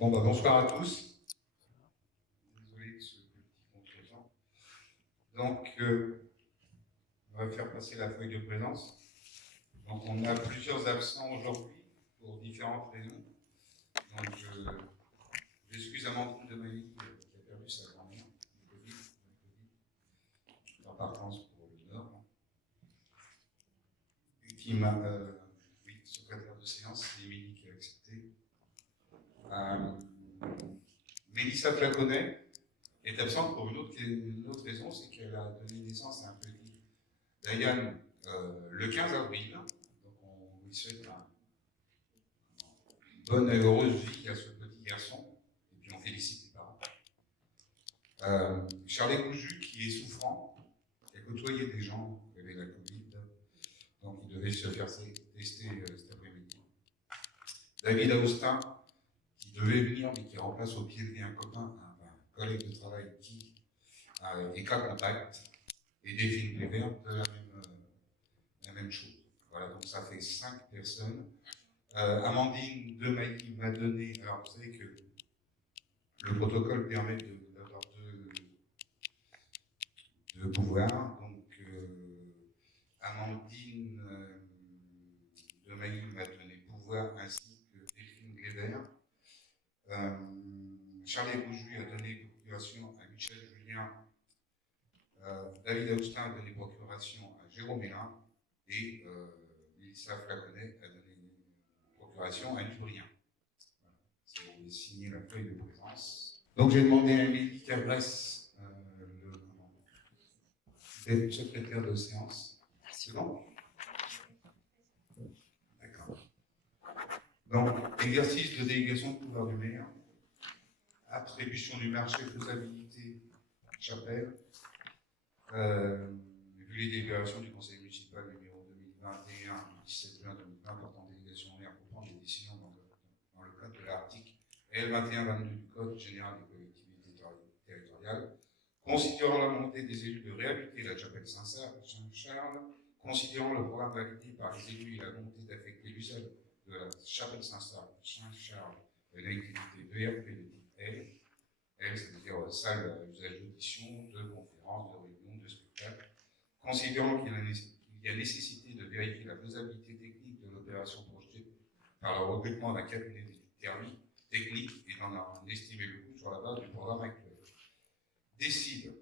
Bon, bah, bonsoir à tous. Désolé de ce petit contretemps. Donc, on va faire passer la feuille de présence. Donc, on a plusieurs absents aujourd'hui pour différentes raisons. Donc, j'excuse Amandine de Mailly qui a perdu sa grand-mère du Covid, en partance pour le Nord. Et qui m'a, oui, secrétaire de séance, c'est Émilie qui a accepté. Mélissa Flaconnet est absente pour une autre raison, c'est qu'elle a donné naissance à un petit Diane le 15 avril. Donc on lui souhaite une bonne et heureuse vie à ce petit garçon. Et puis on félicite les parents. Charlie Gouju qui est souffrant, qui a côtoyé des gens qui avaient la Covid, donc il devait se faire tester cet après-midi. David Austin qui devait venir mais qui remplace au pied de nez un copain, un collègue de travail qui est cas contact, et Delphine Clévert de la même chose. Voilà, donc ça fait 5 personnes. Amandine Demailly m'a donné, alors vous savez que le protocole permet d'avoir deux pouvoirs, donc Amandine Demailly m'a donné pouvoir ainsi que Delphine Clévert. Charlie Gouju a donné procuration à Michel Julien. David Austin a donné procuration à Jérôme Mélin et Mélissa Flaconnet a donné procuration à Librien. Voilà. Si vous voulez signer la feuille de présence. Donc j'ai demandé à Émilie Cabresse d'être secrétaire de séance. C'est bon? D'accord. Donc, exercice de délégation de pouvoir du maire, attribution du marché de faisabilité chapelle, vu les délibérations du conseil municipal numéro 2021 du 17 juin 2020 portant délégation au maire pour prendre des décisions dans le cadre de l'article L2122 du Code général des collectivités territoriales, considérant la volonté des élus de réhabiliter la chapelle Saint-Charles, considérant le programme validé par les élus et la volonté d'affecter l'usage de la chapelle Saint-Charles à une activité ERP de type L, c'est-à-dire salle à usage d'audition, de conférences, de réunions, de spectacles, considérant qu'il y a nécessité de vérifier la faisabilité technique de l'opération projetée par le recrutement d'un cabinet d'études techniques et d'en estimer le coût sur la base du programme actuel. Décide,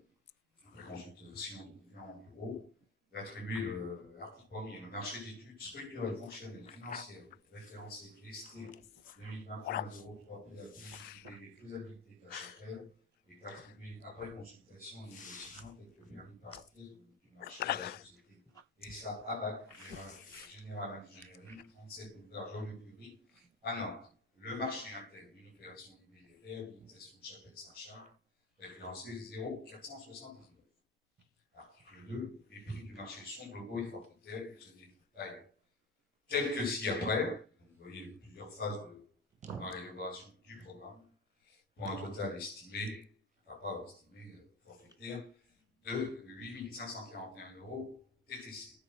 après consultation de différents bureaux, d'attribuer l'article 1er, le marché d'études structurelles, fonctionnelles, financières, référencées, listées 2021-03 PAP, des faisabilités de la chapelle, est attribué après consultation au niveau signant tel que permis par la pièce du marché de la société. Et ça, ABAC, Général Engineering, 37 boulevard Georges Curie, à Nantes. Le marché intègre une opération d'immédiat réhabilitation de chapelle Saint-Charles, référencée 0,479. Article 2, les prix du marché sont globaux et forfaitaires, ils se détaillent tels que ci-après. Vous voyez plusieurs phases dans l'élaboration du programme, pour un total estimé, enfin pas estimé, forfaitaire, de 8 541 € TTC.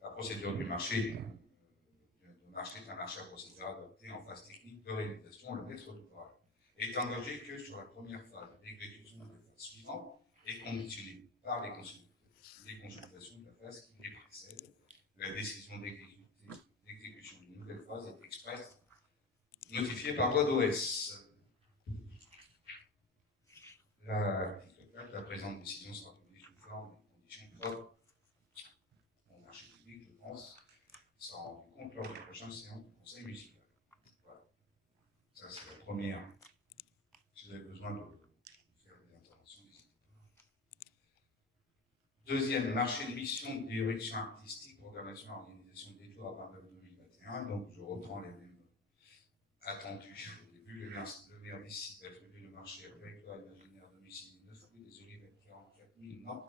La procédure du marché, est un marché à procédure adopté en phase technique de réalisation. Le maître d'ouvrage est engagé que sur la première phase. L'exécution de la phase suivante est conditionnée par les consultations de la phase qui les précède. La décision d'exécution d'une nouvelle phase est expresse notifiée par voie d'OS. L'article 4, la présente décision sera publiée sous forme et conditions propres au marché public, je pense, sera rendu compte lors de la prochaine séance du conseil municipal. Voilà. Ça, c'est la première. Si vous avez besoin de faire des interventions, n'hésitez pas. Deuxième, marché de mission de direction artistique, programmation et organisation des tours à partir de 2021. Donc, je reprends les mêmes attendus au début. Le maire décide d'attribuer le marché avec loi imaginaire domicile 9 rue des Olives à 44 000 Nantes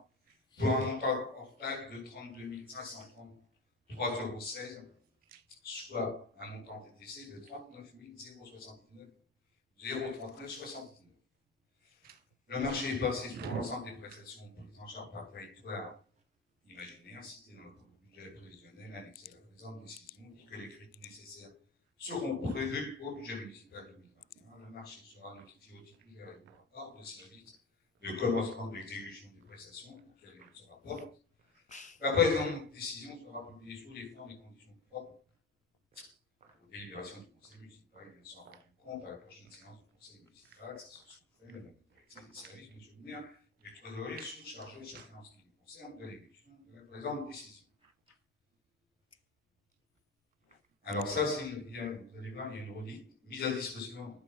pour un montant hors taxe de 32 533,16 €, soit un montant TTC de 39 069,79 €. Le marché est passé sur l'ensemble des prestations prises en charge par territoire imaginaire citées dans le budget prévisionnel annexé à la présente décision, dit que les crédits nécessaires seront prévus au budget municipal 2021 marché sera notifié au titulaire et hors de service le commencement de l'exécution des prestations auxquelles il se rapporte. La présente décision sera publiée sous les formes et conditions propres aux délibérations du conseil municipal. Il sera rendu compte à la prochaine séance du conseil municipal. Ça se sont fait, madame la directrice des services, monsieur le maire, et le trésorier sont chargés, chacun en ce qui les concerne, de l'exécution de la présente décision. Alors ça, vous allez voir, il y a une redite mise à disposition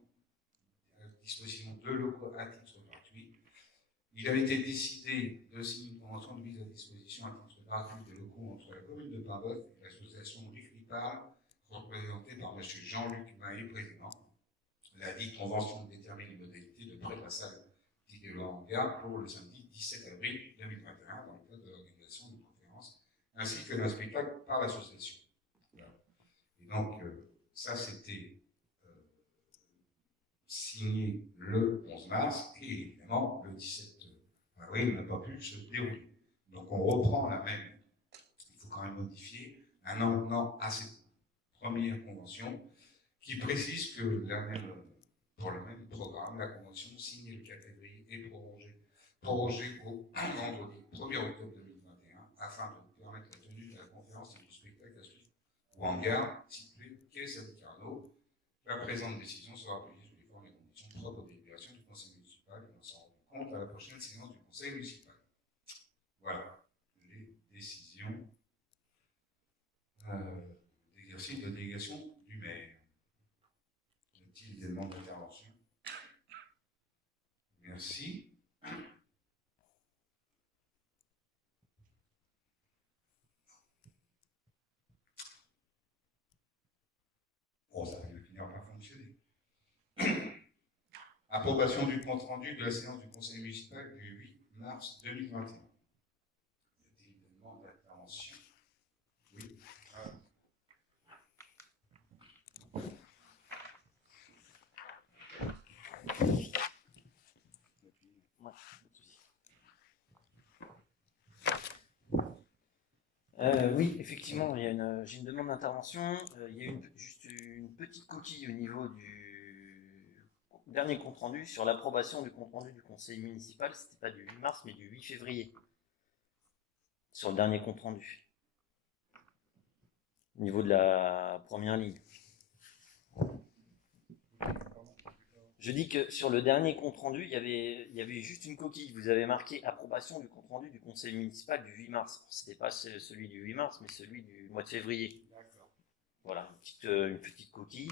de locaux à titre gratuit. Il avait été décidé de signer une convention de mise à disposition à titre gratuit de locaux entre la commune de Bain-Bœuf et l'association Luc-Ripard, représentée par M. Jean-Luc Mahé, président. La dite convention détermine les modalités de prêt de la salle Tiguelois en gare pour le samedi 17 avril 2021 dans le cadre de l'organisation d'une conférence ainsi que d'un spectacle par l'association. Voilà. Et donc, ça c'était signé le 11 mars et évidemment le 17 avril n'a pas pu se dérouler. Donc on reprend la même, il faut quand même modifier un amendement à cette première convention qui précise que pour le même programme, la convention signée le 4 février est prorogée au vendredi 1er octobre 2021 afin de permettre la tenue de la conférence et du spectacle à suivre ou en gare situé quai Saint-Carnot. La présente décision sera publiée sous les formes et conditions propres aux délibérations du conseil municipal et on s'en rend compte à la prochaine séance du conseil municipal. Voilà les décisions d'exercice de délégation du maire. Y a-t-il des demandes d'intervention? Merci. Bon, ça va finir par fonctionner. Approbation du compte rendu de la séance du conseil municipal du 8 mars 2021. Y a-t-il des demandes d'intervention? Oui. Oui, effectivement, j'ai une demande d'intervention. Il y a juste une petite coquille au niveau du dernier compte rendu sur l'approbation du compte rendu du conseil municipal. C'était pas du 8 mars, mais du 8 février. Sur le dernier compte rendu. Au niveau de la première ligne. Je dis que sur le dernier compte rendu, il y avait juste une coquille. Vous avez marqué approbation du compte rendu du conseil municipal du 8 mars. C'était pas celui du 8 mars, mais celui du mois de février. Voilà, une petite coquille.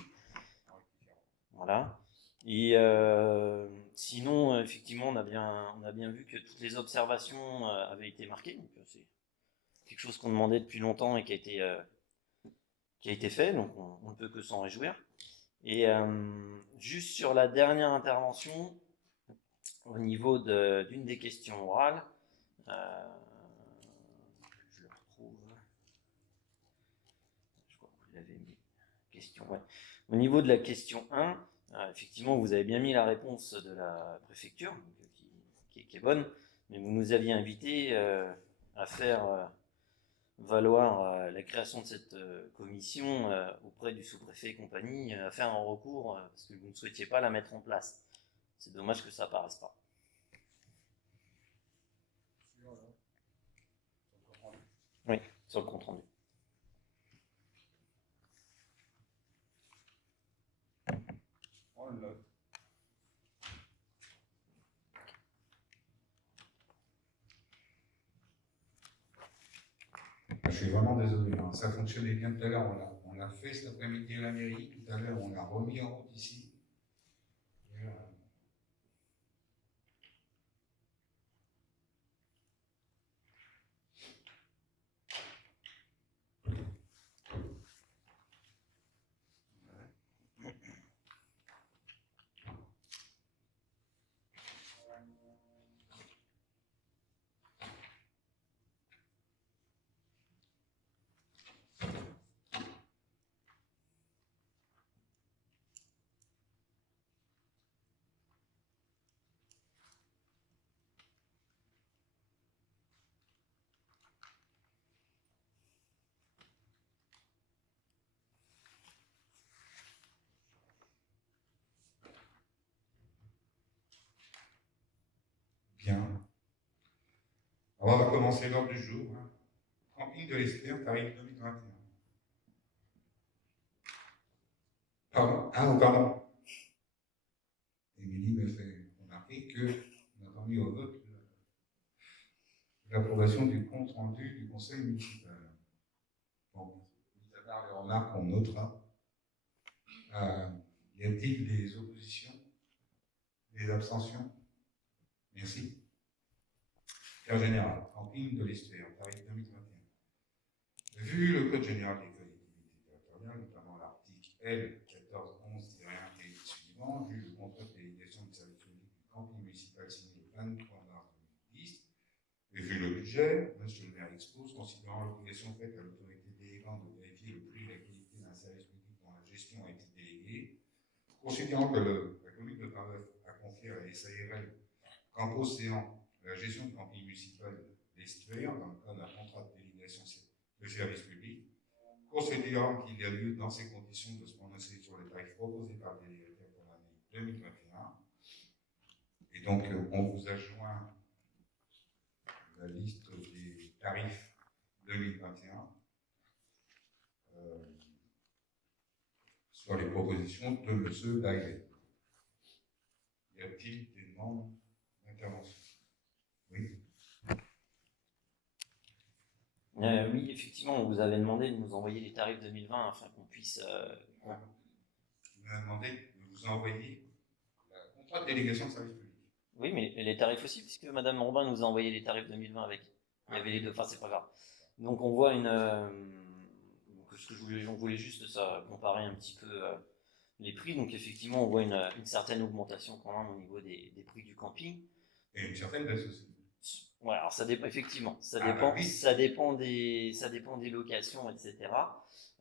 Voilà. Et sinon, effectivement, on a bien vu que toutes les observations avaient été marquées. Donc, c'est quelque chose qu'on demandait depuis longtemps et qui a été fait. Donc, on ne peut que s'en réjouir. Et juste sur la dernière intervention, au niveau d'une des questions orales, je le retrouve. Je crois que vous l'avez mis. Question, ouais. Au niveau de la question 1, effectivement, vous avez bien mis la réponse de la préfecture, qui est bonne, mais vous nous aviez invité à faire valoir la création de cette commission auprès du sous-préfet et compagnie, à faire un recours parce que vous ne souhaitiez pas la mettre en place. C'est dommage que ça apparaisse pas. Oui, sur le compte rendu. Je suis vraiment désolé, hein. Ça fonctionnait bien tout à l'heure, on l'a fait cet après-midi à la mairie, tout à l'heure on l'a remis en route ici. Alors, on va commencer l'ordre du jour. Hein. Camping de l'Esther, tarif 2021. Pardon. Ah, oh, pardon. Émilie m'a fait remarquer qu'on n'a pas mis au vote l'approbation du compte rendu du conseil municipal. Bon, mis à part les remarques qu'on notera, y a-t-il des oppositions, des abstentions? Merci. Claire générale, camping de l'Esther, tarif 2021. Vu le Code général des collectivités territoriales, notamment l'article L 1411-1 et suivant, vu le contrat de délégation de service public du camping municipal signé le 23 mars 2010, et vu le budget, M. le maire expose, considérant l'obligation faite à l'autorité délégante de vérifier le prix et la qualité d'un service public dont la gestion a été déléguée, considérant que la commune de Paris a confié à la SARL Camp Océan la gestion du camping municipal d'Estuaire dans le cadre d'un contrat de délégation de service public, considérant qu'il y a lieu dans ces conditions de se prononcer sur les tarifs proposés par le délégataire pour l'année 2021. Et donc, on vous a joint la liste des tarifs 2021 sur les propositions de M. Daguet. Y a-t-il des demandes d'intervention? Oui. Oui, effectivement, on vous avait demandé de nous envoyer les tarifs 2020 afin qu'on puisse. On m'a demandé de vous envoyer le contrat de délégation de service public. Oui, mais les tarifs aussi, puisque Madame Robin nous a envoyé les tarifs 2020 avec. Il y avait les deux, enfin, c'est pas grave. Donc, on voit une. On voulait juste ça, comparer un petit peu les prix. Donc, effectivement, on voit une certaine augmentation quand même au niveau des prix du camping. Et une certaine baisse aussi. Ouais, alors ça dépend, effectivement, ça oui. ça dépend des locations, etc.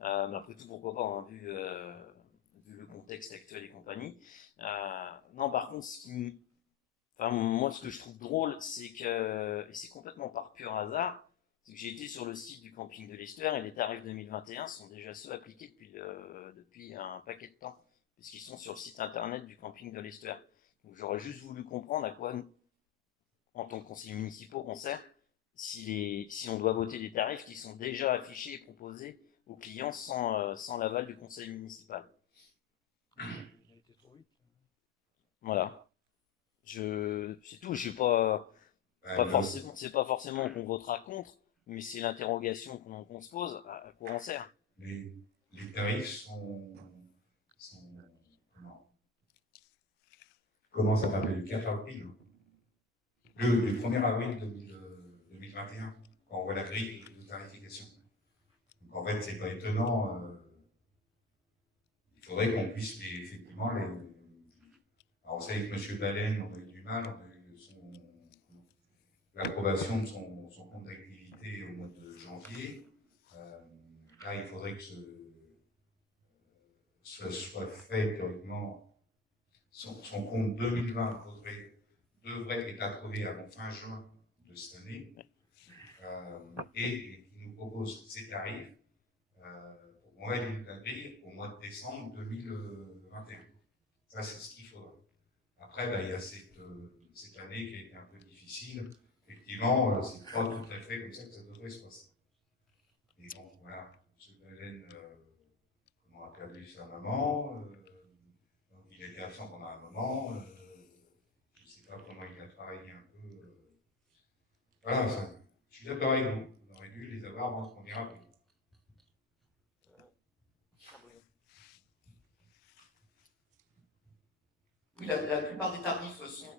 Mais après tout, pourquoi pas, hein, vu le contexte actuel et compagnie. Non, par contre, moi, ce que je trouve drôle, c'est que, et c'est complètement par pur hasard, c'est que j'ai été sur le site du camping de l'Estuaire et les tarifs 2021 sont déjà ceux appliqués depuis un paquet de temps, puisqu'ils sont sur le site internet du camping de l'Estuaire. Donc j'aurais juste voulu comprendre à quoi, en tant que conseiller municipal, on sert si on doit voter des tarifs qui sont déjà affichés et proposés aux clients sans l'aval du conseil municipal. Voilà. C'est tout. Je suis pas forcément. C'est pas forcément qu'on votera contre, mais c'est l'interrogation qu'on se pose. À quoi on sert? Les tarifs sont comment ça s'appelle, le 4 avril. Le 1er avril 2021, quand on voit la grille de tarification. Donc en fait, c'est pas étonnant. Il faudrait qu'on puisse effectivement les. Alors, vous savez que M. Baleine, on a eu du mal, on a eu l'approbation de son compte d'activité au mois de janvier. Là, il faudrait que ce soit fait théoriquement. Son compte 2020 devrait être approuvé avant fin juin de cette année. Et il nous propose ces tarifs pour qu'on valide la grille au mois de décembre 2021. Ça, c'est ce qu'il faudra. Après, il y a cette année qui a été un peu difficile. Effectivement, c'est pas tout à fait comme ça que ça devrait se passer. Et bon, voilà, M. Baleine a perdu sa maman. Donc il a été absent pendant un moment. Je ne sais pas comment il a travaillé un peu. Voilà, je suis d'accord avec vous. On aurait dû les avoir avant le 1er avril. Oui, la plupart des tarifs sont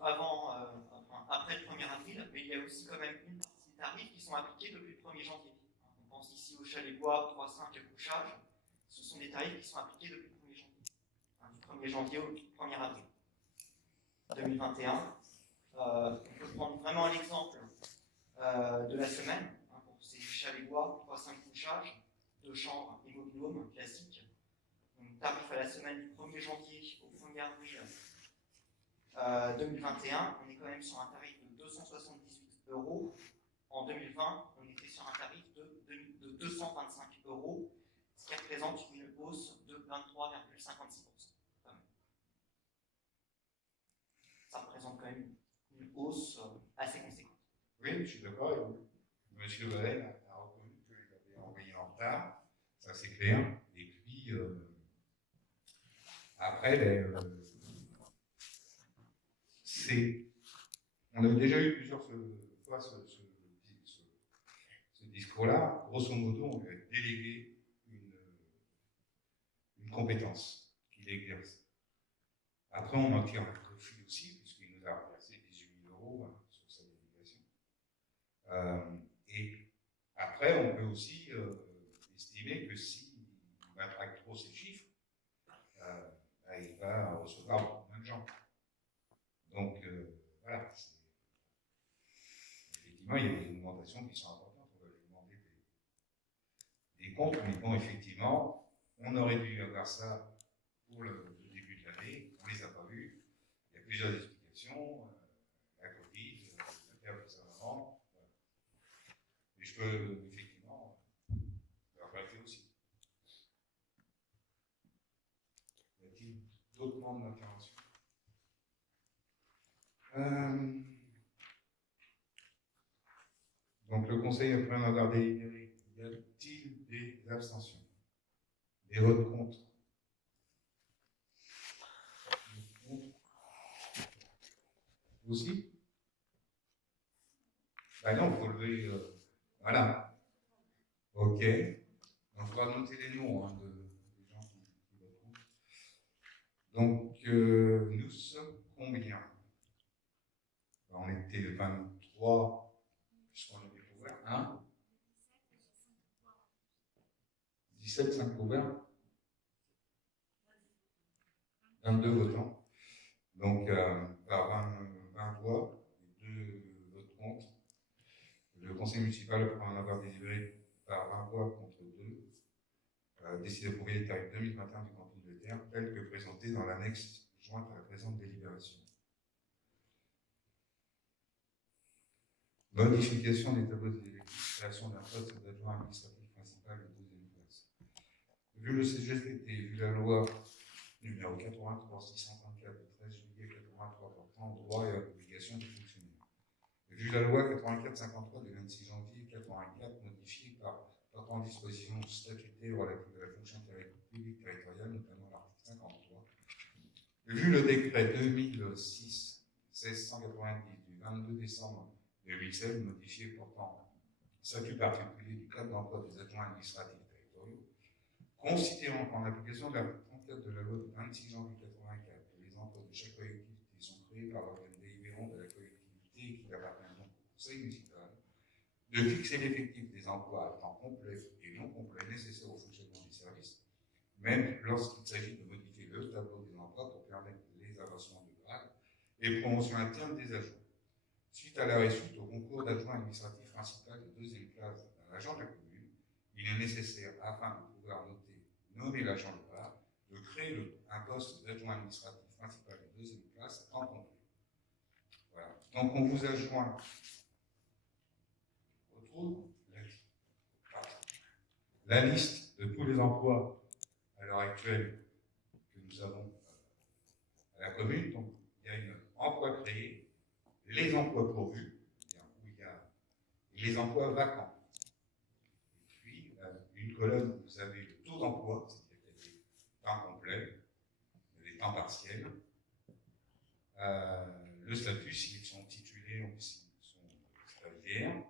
après le 1er avril, mais il y a aussi quand même une partie des tarifs qui sont appliqués depuis le 1er janvier. On pense ici au chalet bois 3,5 couchage. Ce sont des tarifs qui sont appliqués depuis le 1er janvier. Du 1er janvier au 1er avril 2021. On peut prendre vraiment l'exemple de la semaine. C'est du chalet bois 3,5 couchage, 2 chambres et mobil-home classique. Donc, tarif à la semaine du 1er janvier au 1er avril 2021, on est quand même sur un tarif de 278 €. En 2020, on était sur un tarif de 225 €, ce qui représente une hausse de 23,56%. Ça représente quand même une hausse assez conséquente. Oui, je suis d'accord avec vous. Monsieur Vallet a reconnu qu'il avait envoyé en retard, ça c'est clair. Et puis, après, on a déjà eu plusieurs fois ce discours-là. Grosso modo, on lui a délégué une compétence qu'il exerce. Après, on en tire un profit aussi, puisqu'il nous a reversé 18 000 € sur sa délégation. Et après, on peut aussi estimer que s'il matraque trop ces chiffres, il va recevoir beaucoup moins de gens. Donc, voilà. Effectivement, il y a des augmentations qui sont importantes. On va lui demander des comptes, mais bon, effectivement, on aurait dû avoir ça pour le début de l'année. On ne les a pas vus. Il y a plusieurs explications. La Covid, la perte de sa maman. Voilà. Et je peux effectivement le regretter aussi. Y a-t-il d'autres membres d'intervention? Donc le Conseil, après en avoir délibéré, y a-t-il des abstentions? Des votes contre? Aussi? Ben non, il faut lever. Voilà. Ok. On va noter les noms des gens qui votent contre. Donc, nous sommes combien? Ben, on était 23, puisqu'on avait couvert. 1 17, 5 couverts. 22 votants. Donc, par 20 voix, 2 votes contre. Le conseil municipal, après en avoir délibéré par 20 voix contre 2, décide d'approuver les tarifs 2021 du canton de Terre, tels que présentés dans l'annexe jointe à la présente délibération. Modification des tableaux des effectifs, création d'un poste d'adjoint administratif principal de deuxième classe. Vu le CGSPT, vu la loi numéro 83-634 du 13 juillet 83 portant droit et obligations des fonctionnaires. Vu la loi 84-53 du 26 janvier 84 modifiée par portant dispositions statutaires relatives à la fonction publique territoriale, notamment l'article 53. Vu le décret 2006-1690 du 22 décembre 2016 modifié portant statut particulier du cadre d'emploi des adjoints administratifs territoriaux, considérant qu'en application de l'article 34 de la loi du 26 janvier 84, que les emplois de chaque collectivité sont créés par l'organe délibérant de la collectivité et qu'il appartient donc au conseil municipal, de fixer l'effectif des emplois à temps complet et non complet nécessaires au fonctionnement des services, même lorsqu'il s'agit de modifier le tableau des emplois pour permettre les avancements de grade et promotion interne des agents. Suite à la réussite au concours d'adjoint administratif principal de deuxième classe d'un agent de la commune, il est nécessaire, afin de pouvoir nommer l'agent de part, de créer un poste d'adjoint administratif principal de deuxième classe à temps complet. Voilà. Donc on vous a joint, on retrouve la liste de tous les emplois à l'heure actuelle que nous avons à la commune. Donc il y a une emploi créé, les emplois pourvus, où il y a les emplois vacants. Et puis, une colonne où vous avez le taux d'emploi, c'est-à-dire qu'il y a des temps complets, des temps partiels, le statut, s'ils sont titulaires ou s'ils sont stagiaires,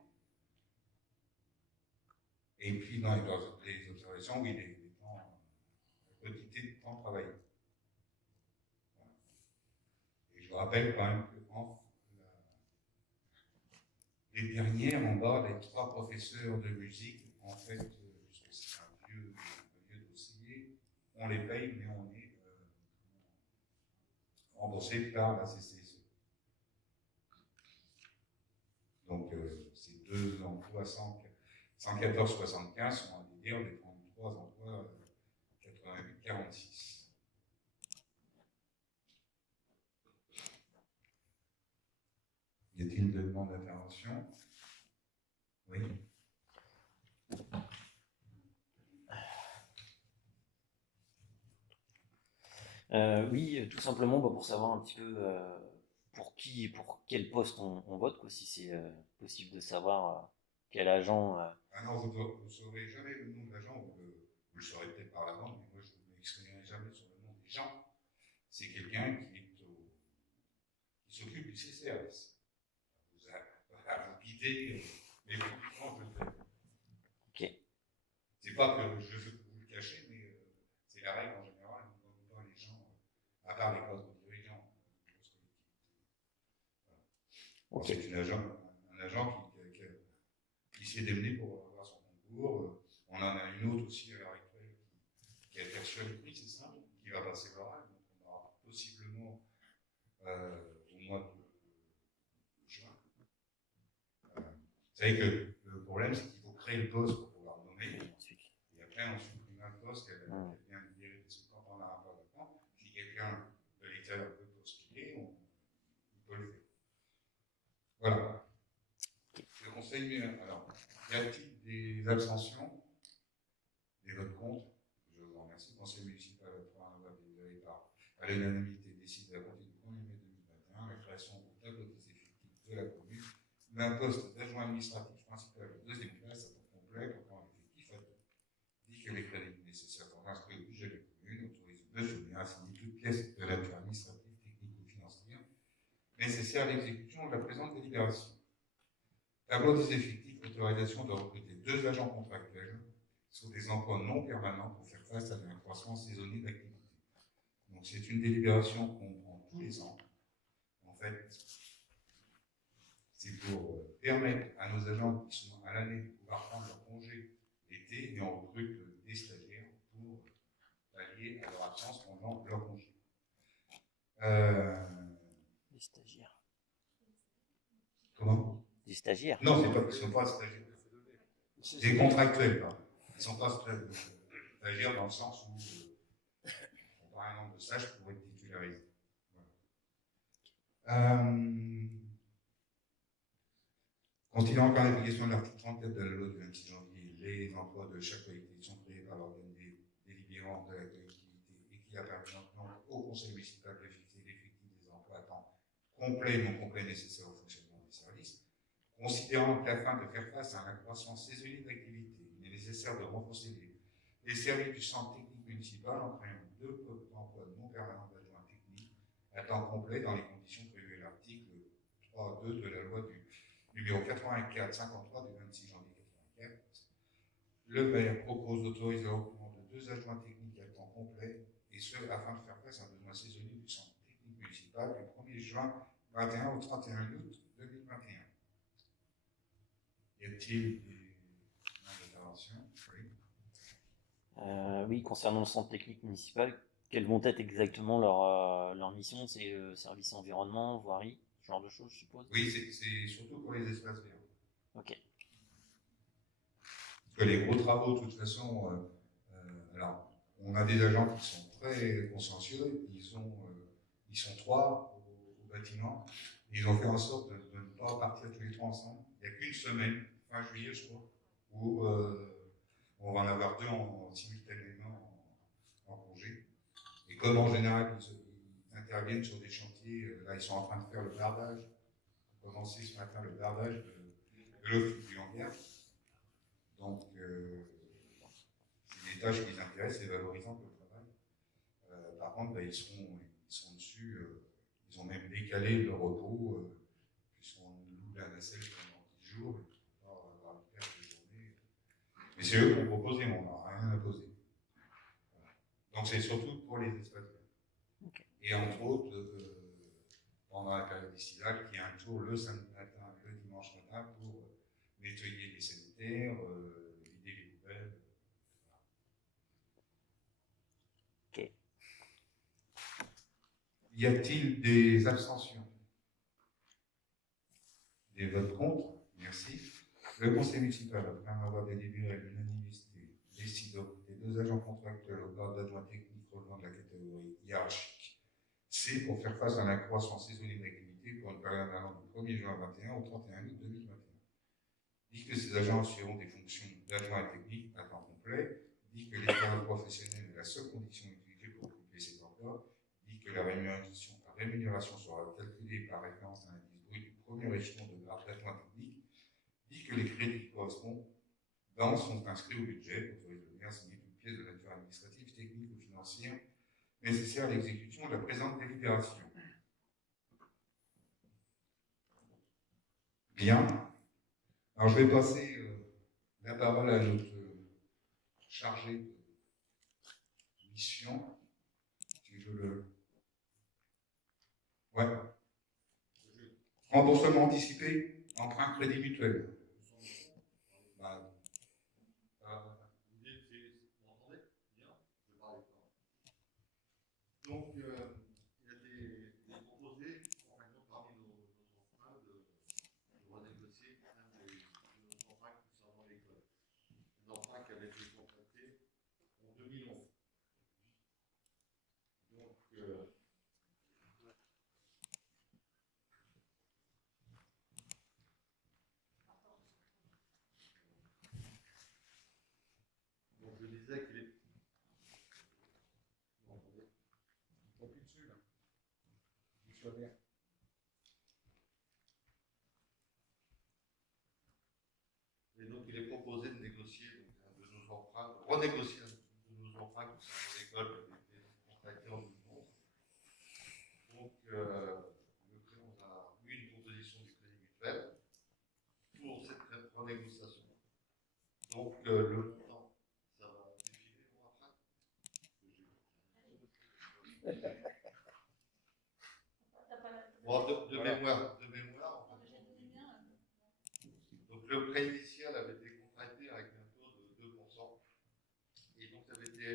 et puis dans les observations, oui, les temps, la quantité de temps travaillé. Voilà. Et je vous rappelle quand même que les dernières, en bas, les 3 professeurs de musique, en fait, puisque c'est un vieux dossier, on les paye, mais on est remboursé par la CCSE. Donc, ces 2 emplois 114-75 sont à dire des 33 emplois 88-46. Y a-t-il de demandes d'intervention? Oui. Oui, tout simplement pour savoir un petit peu pour quel poste on vote, quoi, si c'est possible de savoir quel agent. Ah non, vous ne saurez jamais le nom de l'agent, vous le saurez peut-être par la bande, mais moi je ne m'exprimerai jamais sur le nom des gens. C'est quelqu'un qui s'occupe du CCRS. Vous avez l'idée, mais publiquement je le fais. Ok. C'est pas que je veux vous le cacher, mais c'est la règle en général, on ne donne pas les gens, à part les cadres dirigeants. Voilà. Okay. C'est un agent qui s'est démené pour avoir son concours. On en a une autre aussi à l'heure actuelle qui a été reçue à l'esprit, c'est ça, qui va passer l'oral. Donc on aura possiblement au mois de juin. Vous savez que le problème, c'est qu'il faut créer le poste pour pouvoir nommer. Et après, on supprime un poste qu'elle vient de virer. Parce que quand on a un poste dedans, si quelqu'un de l'extérieur veut postuler, on peut le faire. Voilà. Le conseil, alors, y a-t-il des abstentions, des votes contre? Je vous remercie. Le conseil municipal, après un vote délibéré à l'unanimité, décide à partir du 1er mai 2021 la création au tableau des effectifs de la commune d'un poste d'adjoint administratif principal de deuxième classe à temps complet pour un effectif à deux. Dit que les crédits nécessaires pour inscrire au budget de la commune autorisent le monsieur le maire à signer toute pièce de nature administrative, technique ou financière nécessaire à l'exécution de la présente délibération. Tableau des effectifs, autorisation de recruter 2 agents contractuels sur des emplois non permanents pour faire face à un accroissement saisonnier d'activité. Donc c'est une délibération qu'on prend tous les ans. En fait, c'est pour permettre à nos agents qui sont à l'année de pouvoir prendre leur congé l'été et on recrute des stagiaires pour pallier à leur absence pendant leur congé. Des stagiaires. Comment? Des stagiaires. Non, ils ne sont pas stagiaires. Des contractuels, pardon. Ils ne sont pas stagiaires dans le sens où on parle un nombre de stages pour être titularisés. Voilà. Continuant par l'application de l'article 34 de la loi du 26 janvier, les emplois de chaque collectivité sont créés par l'organe délibérant de la collectivité et qui a permis donc au conseil municipal de fixer l'effectif des emplois à temps complet et non complet nécessaires au fonctionnement des services. Considérant que afin de faire face à un accroissement saisonnier d'activité, il est nécessaire de renforcer les services du centre technique municipal en créant 2 emplois non permanents d'adjoints techniques à temps complet dans les conditions prévues à l'article 3.2 de la loi du numéro 84-53 du 26 janvier 1984. Le maire propose d'autoriser le recrutement de 2 adjoints techniques à temps complet, et ce, afin de faire face à un besoin saisonnier du centre technique municipal du 1er juin 2021 au 31 août 2021. Y a-t-il des interventions? Oui, concernant le centre technique municipal, quelles vont être exactement leurs missions? C'est service environnement, voirie, ce genre de choses, je suppose? Oui, c'est surtout pour les espaces verts. Ok. Parce que les gros travaux, de toute façon, alors, on a des agents qui sont très consciencieux, ils sont 3 au bâtiment, et ils ont fait en sorte de ne pas partir tous les 3 ensemble. Il n'y a qu'une semaine, fin juillet, je crois, où on va en avoir 2 simultanément en congé. Et comme en général, ils interviennent sur des chantiers, là, ils sont en train de faire le bardage. Ils ont commencé ce matin le bardage de l'office du hangar. Donc, c'est des tâches qui les intéressent et valorisant pour le travail. Par contre, ils sont dessus, ils ont même décalé le repos, puisqu'on loue la nacelle pendant 10 jours, et on va avoir une perte de journée. Mais c'est eux qui ont proposé, on n'a rien à poser. Voilà. Donc c'est surtout pour les espaces verts. Okay. Et entre autres, pendant la période estivale, qui est un tour le samedi matin, le dimanche matin, pour nettoyer les sanitaires, vider les poubelles. Ok. Y a-t-il des abstentions? Des votes contre? Merci. Le conseil municipal, après avoir délibéré à l'unanimité, décide de recruter 2 agents contractuels au grade d'adjoint technique relevant de la catégorie hiérarchique C pour faire face à la croissance saisonnière d'activité pour une période allant du 1er juin 2021 au 31 août 2021. Dit que ces agents assureront des fonctions d'adjoint technique à temps complet, dit que l'expérience professionnelle est la seule condition utilisée pour occuper cet emploi, dit que la rémunération par rémunération sera calculée par référence à l'indice brut du premier échelon de l'engagement technique, dit que les crédits correspondants sont inscrits au budget, autorise le maire à signer toute pièce de nature administrative, technique ou financière nécessaire à l'exécution de la présente délibération. Bien. Alors je vais passer la parole à notre chargé de mission. Si je le... Ouais. Remboursement anticipé, emprunt crédit mutuel. Bah, donc, il est proposé, par exemple, parmi nos emprunts, de renégocier un de nos emprunts concernant l'école. Un emprunt qui avait été contracté en 2011. Donc, je disais qu'il est. Vous m'entendez? pas plus dessus, là. Je suis vert. Et donc, il est proposé de négocier donc, un de nos emprunts, de renégocier un de nos emprunts concernant l'école qui avait été contracté en 2011. Donc, on a eu une proposition du crédit mutuel pour cette renégociation. Donc, le montant, ça va défiler bon après. Bon, de mémoire, en fait. Donc, le prêt initial avait été contracté avec un taux de 2%. Et donc, ça avait été,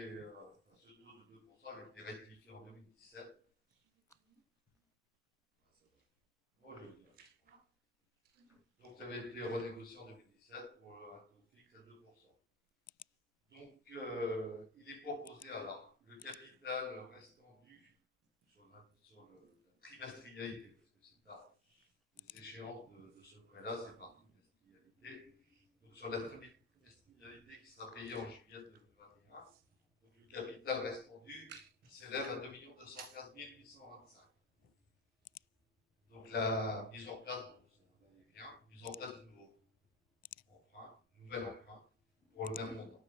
ce taux de 2% avait été rectifié en 2017. Bon, je veux dire. Donc, ça avait été renégocié en 2017 pour un taux fixe à 2%. Donc, il est proposé, alors, le capital restant dû sur la trimestrialité, parce que c'est les échéances de ce prêt-là, c'est par trimestrialité. Donc, sur la trimestrialité qui sera payée en juillet 2021, donc le capital restant dû s'élève à 2 215 825. Donc, la mise en place, mise en place de nouveau emprunt, nouvel emprunt, pour le même montant.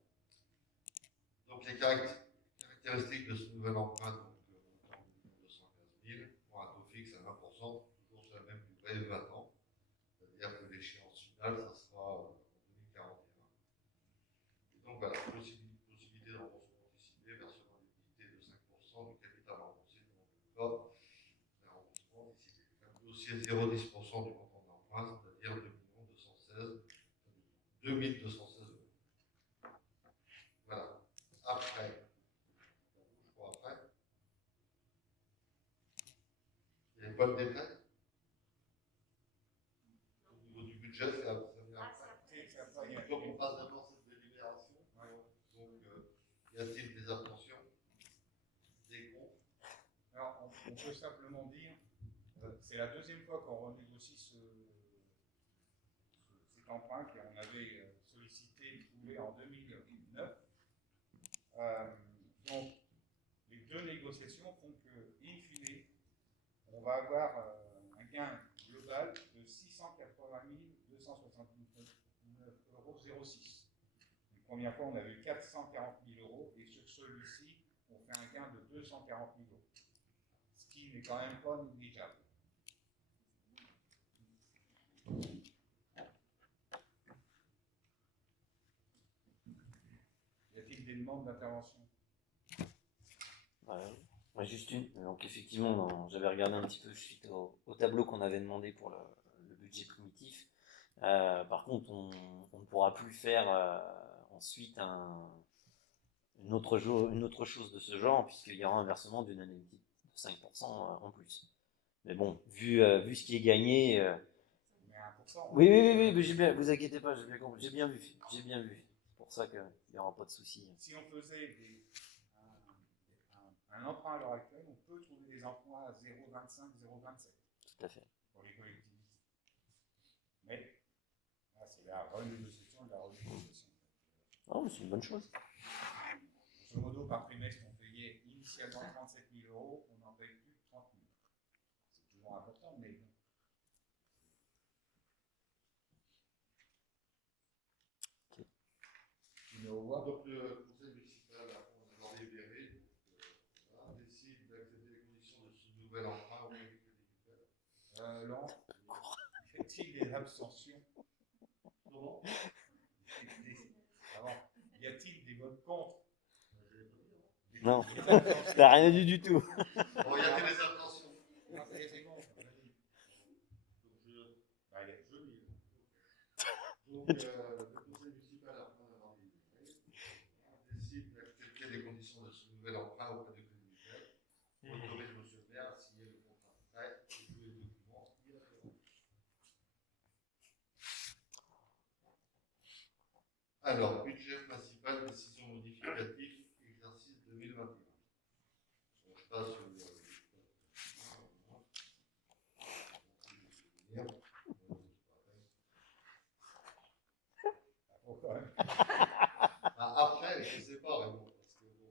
Donc, les caractéristiques de ce nouvel emprunt, donc, montant de 215 000, pour un taux fixe à 20%, toujours sur la même durée de 20 ans. C'est-à-dire que l'échéance finale, ça sera en 2041. Et donc, voilà, possibilité de remboursement anticipé, versement d'indemnité de 5% du capital remboursé dans le cas d'un remboursement anticipé. Un dossier 0,10% du montant d'emprunt, c'est-à-dire 2 216 euros. Voilà. Après, je crois après, il n'y avait pas de détail. Au niveau du budget, ça vient après. Donc, on passe d'abord cette délibération. Donc, y a-t-il des abstentions? Des contre? Alors, on peut simplement dire, c'est la deuxième fois qu'on renégocie cet emprunt qu'on avait sollicité, trouvé en 2009. Donc, les deux négociations font que, in fine, on va avoir un gain global de 680 279,06 €. La première fois, on avait eu 440 000 € et sur celui-ci, on fait un gain de 240 000 €. Ce qui n'est quand même pas négligeable. Y a-t-il des demandes d'intervention? Ouais, juste une. Donc effectivement, j'avais regardé un petit peu suite au tableau qu'on avait demandé pour le budget primitif. Par contre, on ne pourra plus faire ensuite une autre chose de ce genre, puisqu'il y aura un versement d'une indemnité de 5% en plus. Mais bon, vu ce qui est gagné... Mais 1%, oui, mais j'ai bien, vous inquiétez pas, j'ai bien compris, j'ai bien vu. C'est pour ça qu'il n'y aura pas de souci. Si on faisait un emprunt à l'heure actuelle, on peut trouver des emprunts à 0,25, 0,27. Tout à fait. Pour les collectivités. Mais là, c'est la renégociation de la renégociation. Oh, c'est une bonne chose. Grosso modo, par trimestre, on payait initialement 37 000 €, on en paye plus de 30 000. mail. Tu mets au revoir. Donc, le conseil municipal, on a délibéré, voilà, décide d'accepter les conditions de ce nouvel emprunt auprès du Crédit Mutuel. Laurent, y a-t-il des abstentions? Comment? Avant, y a-t-il des votes contre? Non, Des abstentions? t'as rien dit du tout. Bon, il y a que des abstentions. Ah, ça y est, c'est bon. Vas-y. Bah, je lis. Donc, le conseil municipal, après avoir délibéré, décide d'accepter les conditions de ce nouvel emprunt auprès du Crédit Mutuel. Autorise M. le maire à signer le contrat de prêt et tous les documents y afférents. Alors, budget principal, décision modificative, exercice 2021. Donc, je passe sur le. Après, je ne sais pas vraiment, parce que bon,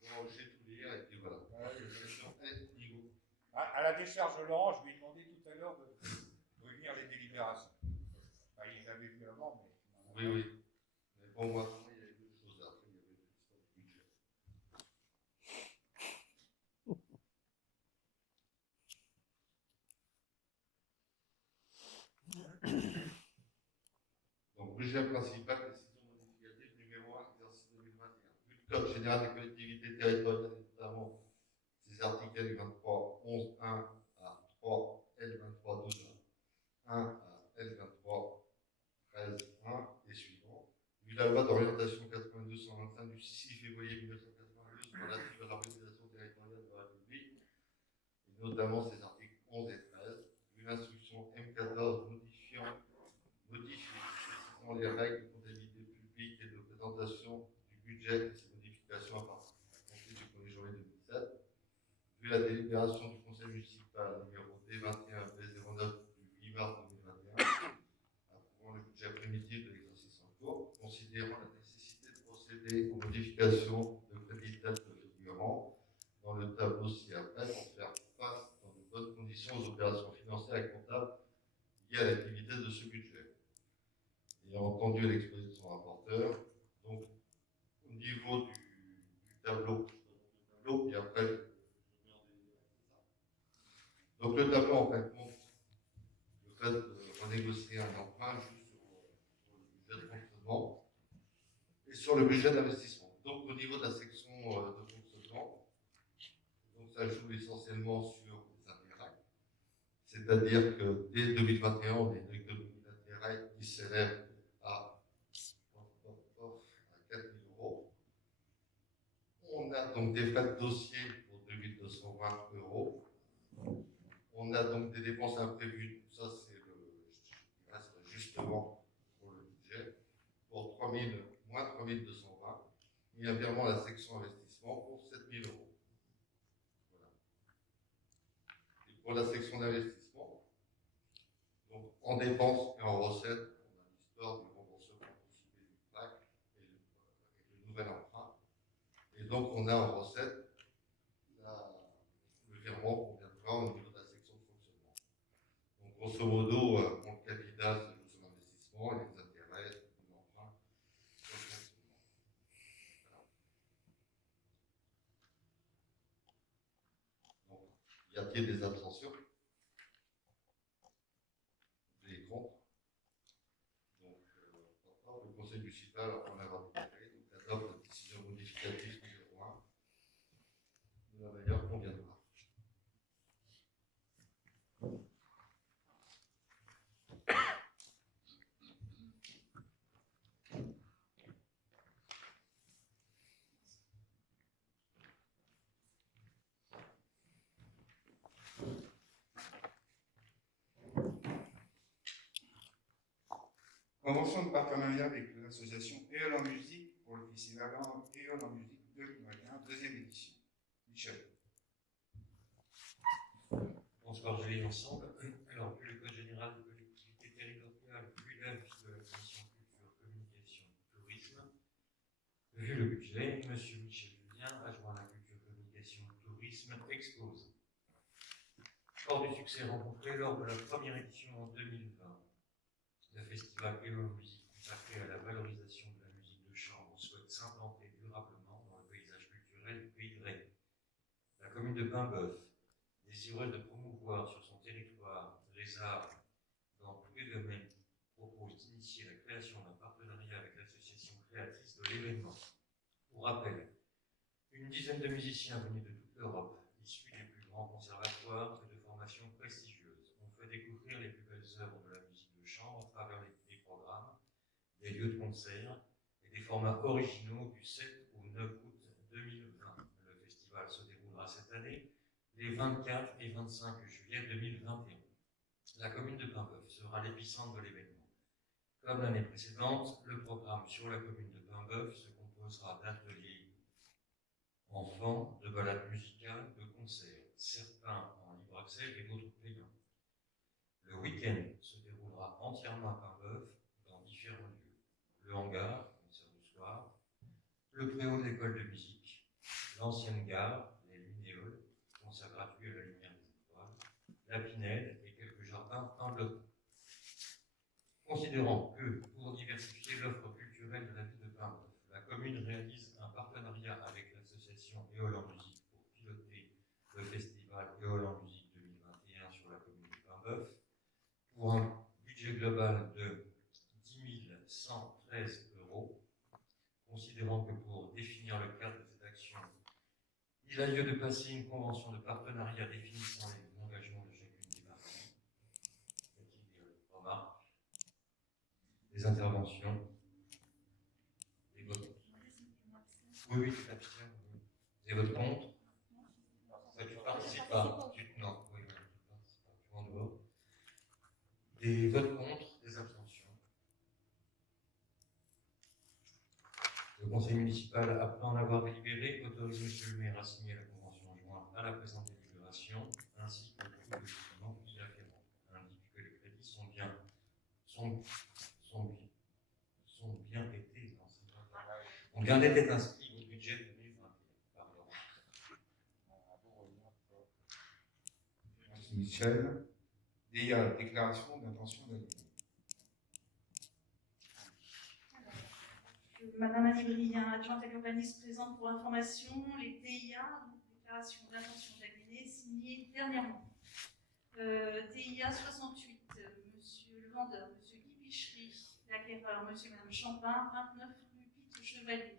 il fallait j'ai tout lire et puis voilà. Question est niveau. À la décharge de Laurent, je lui ai demandé tout à l'heure de lire les délibérations. Bah, il les avait vues avant, mais. Oui, oui. Mais bon, moi, il y avait deux choses. Après, il y avait l'histoire du budget. Donc, budget principal, décision modificative numéro 1, exercice 2021. Vu le Code général des collectivités territoriales, notamment ses articles L23, 11, 1 à 3, L23, 12, 1 à L23, 13, 1 et suivant. Vu la loi d'orientation 82-125 du 6 février 1992 relative à l'organisation territoriale de la République, et notamment ses articles 11 et 13, vu l'instruction M14 modifiant les règles de comptabilité publique et de présentation du budget et ses modifications à compter du 1er janvier 2007, vu la délibération du conseil municipal numéro D21-B09 du 8 mars 2021, approuvant le budget primitif de l'exercice en cours, considérant la nécessité de procéder aux modifications de crédit tels que figurant dans le tableau ci-après pour faire face dans de bonnes conditions aux opérations financières et comptables liées à l'activité de ce budget. Ayant entendu l'exposé de son rapporteur, donc au niveau du tableau, et après, donc le tableau en fait montre le fait de renégocier un emprunt juste sur le budget de fonctionnement et sur le budget d'investissement. Donc au niveau de la section de fonctionnement, donc ça joue essentiellement sur les intérêts, c'est-à-dire que dès 2021, on a une économie d'intérêt qui s'élève à 4 000 €. On a donc des frais de dossier pour 2220 €. On a donc des dépenses imprévues, ça c'est le reste justement pour le budget, pour moins 3220. Il y a un virement à la section investissement pour 7 000 €. Voilà. Et pour la section d'investissement, donc en dépenses et en recettes, on a l'histoire du remboursement anticipé du PAC et le nouvel emprunt. Et donc on a en recette le virement qu'on vient de voir au niveau de la section de fonctionnement. Donc grosso modo, pour le capital, ça joue sur l'investissement et les intérêts, l'emprunt, sur le fonctionnement. Voilà. Donc, y a-t-il des abstentions? Des contre? Donc, le conseil municipal, en avoir délibéré, donc adopte la décision modificative numéro 1 de la manière qu'on vient de voir. Convention de partenariat avec l'association EOL en musique pour le festival EOL en musique 2021, deuxième édition. Michel. Bonsoir, je lis ensemble. Alors, vu le Code général des collectivités territoriales, vu l'avis de la Commission culture, communication, tourisme, vu le budget, M. Michel Julien, adjoint à la culture, communication, tourisme, expose. Fort du succès rencontré lors de la première édition en 2020, le festival Hello Musique, consacré à la valorisation de la musique de chambre, souhaite s'implanter durablement dans le paysage culturel du Pays de Ré. La commune de Baimboeuf, désireuse de promouvoir sur son territoire les arts dans tous les domaines, propose d'initier la création d'un partenariat avec l'association créatrice de l'événement. Pour rappel, une dizaine de musiciens venus de toute l'Europe, issus des plus grands conservatoires et de formations prestigieuses, ont fait découvrir les plus belles œuvres de la musique de chambre à travers des programmes, des lieux de concert et des formats originaux du 7 au 9 août 2020. Le festival se déroulera cette année les 24 et 25 juillet 2021. La commune de Baimboeuf sera l'épicentre de l'événement. Comme l'année précédente, le programme sur la commune de Baimboeuf se composera d'ateliers enfants, de balades musicales, de concerts, certains en libre accès et d'autres payants. Le week-end se déroulera entièrement à Baimboeuf, dans différents lieux. Le hangar, concert du soir, le préau de l'école de musique, l'ancienne gare, les lunéoles, concert gratuit à la lumière des étoiles, la Pinède et quelques jardins enveloppés. Considérant que, pour diversifier l'offre culturelle de la ville de Baimboeuf, la commune réalise un partenariat avec l'association Éole en Musique pour piloter le festival Éole en Musique 2021 sur la commune de Baimboeuf, pour un budget global de 10 113 €, considérant que pour définir le cadre de cette action, il a lieu de passer une convention de partenariat définissant les engagements de chacune des parties. Y a-t-il des remarques, des interventions, des votes? Oui, tu t'abstiens. Des votes contre? Tu ne participes pas. Non, oui, tu ne participes pas. Tu es en dehors. Des votes contre, des abstentions. Le conseil municipal, après en avoir délibéré, autorise monsieur le maire à signer la convention jointe à la présente délibération, ainsi que tous les documents y afférents. Indique que les crédits sont bien été inscrits au budget 2021. Pardon. Merci Michel. DIA, déclaration d'intention d'aller. Madame Annie Brien, adjointe à l'urbanisme, présente pour information les DIA, déclaration d'intention d'aliéner, signée dernièrement. DIA 68, monsieur le vendeur, monsieur Guy Pichery, l'acquéreur, monsieur et madame Champin, 29 rue Pitre-Chevalier.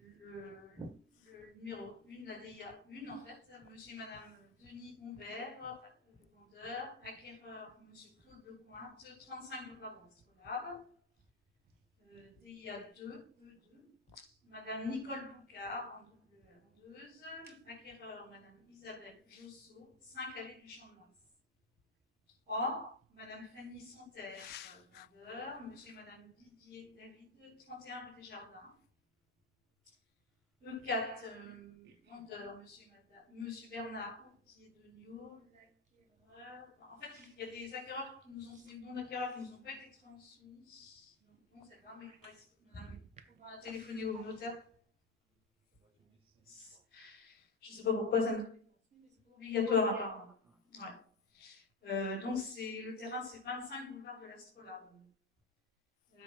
Le numéro 1, la DIA 1 en fait, monsieur et madame Denis Humbert, le vendeur, acquéreur, monsieur Claude Lecointe, 35 boulevard de l'Astrolabe. DIA 2, E2, madame Nicole Boucard, vendeuse, acquéreur, madame Isabelle Jossot, 5 allées du Champ de Mars. 3, madame Fanny Santerre, vendeur, monsieur et madame Didier David, 31 rue des Jardins. E4, vendeur, monsieur Bernard Courtier-Degnaud, l'acquéreur. En fait, il y a des acquéreurs qui nous ont, des bons acquéreurs qui ne nous ont pas été transmis. Bon, c'est pas, mais il faudra téléphoner au notaire. Je ne sais pas pourquoi ça me c'est obligatoire apparemment. Ouais. Donc le terrain, c'est 25 boulevard de l'Astrolabe.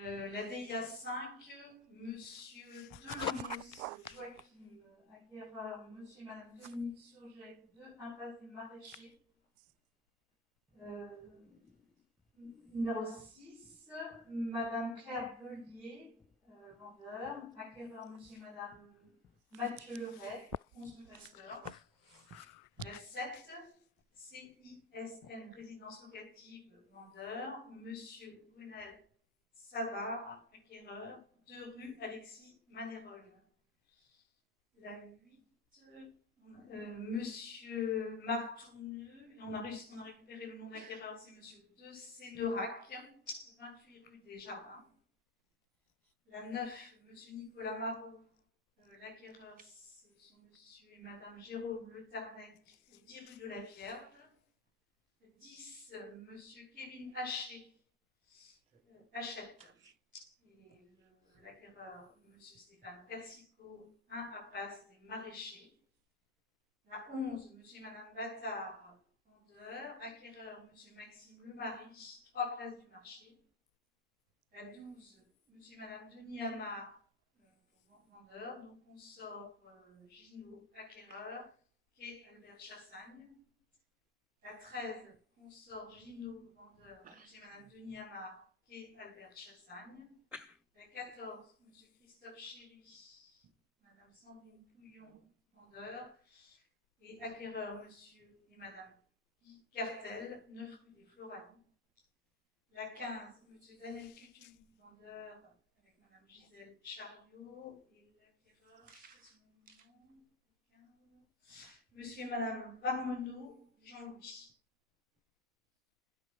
La DIA 5, monsieur Delemos Joachim, acquéreur, monsieur et madame Dominique Surget, 2 impasse des Maraîchers. Numéro 6, madame Claire Belier, vendeur, acquéreur, monsieur et madame Mathieu Leray, 11 rue Pasteur. La 7, CISN, résidence locative, vendeur, monsieur Gwenal Savard, acquéreur, 2 rue Alexis Manérol. La 8, monsieur Martourneux, et on a récupéré le nom d'acquéreur, c'est monsieur De Sénerac, 28 rue des Jardins. La 9, monsieur Nicolas Marot, l'acquéreur, ce sont monsieur et madame Jérôme Le Tarnec, 10 rue de la Vierge. 10, monsieur Kevin Hachette, et l'acquéreur, monsieur Stéphane Persico, 1 impasse des Maraîchers. La 11, et Madame Battard, vendeur. Acquéreur, M. Maxime Lemarie, 3 places du marché. La 12, M. et Madame Denis Amar, vendeur. Donc on sort Gino, acquéreur, quai Albert Chassagne. La 13, on sort Gino, vendeur, M. et Madame Denis Amar, quai Albert Chassagne. La 14, M. Christophe Chéry, Madame Sandrine Pouillon, vendeur. Et acquéreur, M. et Madame Guy Cartel, 9 rue des Floralies. La 15, M. Daniel Cutu, vendeur, avec Madame Gisèle Chariot. Et l'acquéreur, Monsieur et Madame Varmenot, Jean-Louis.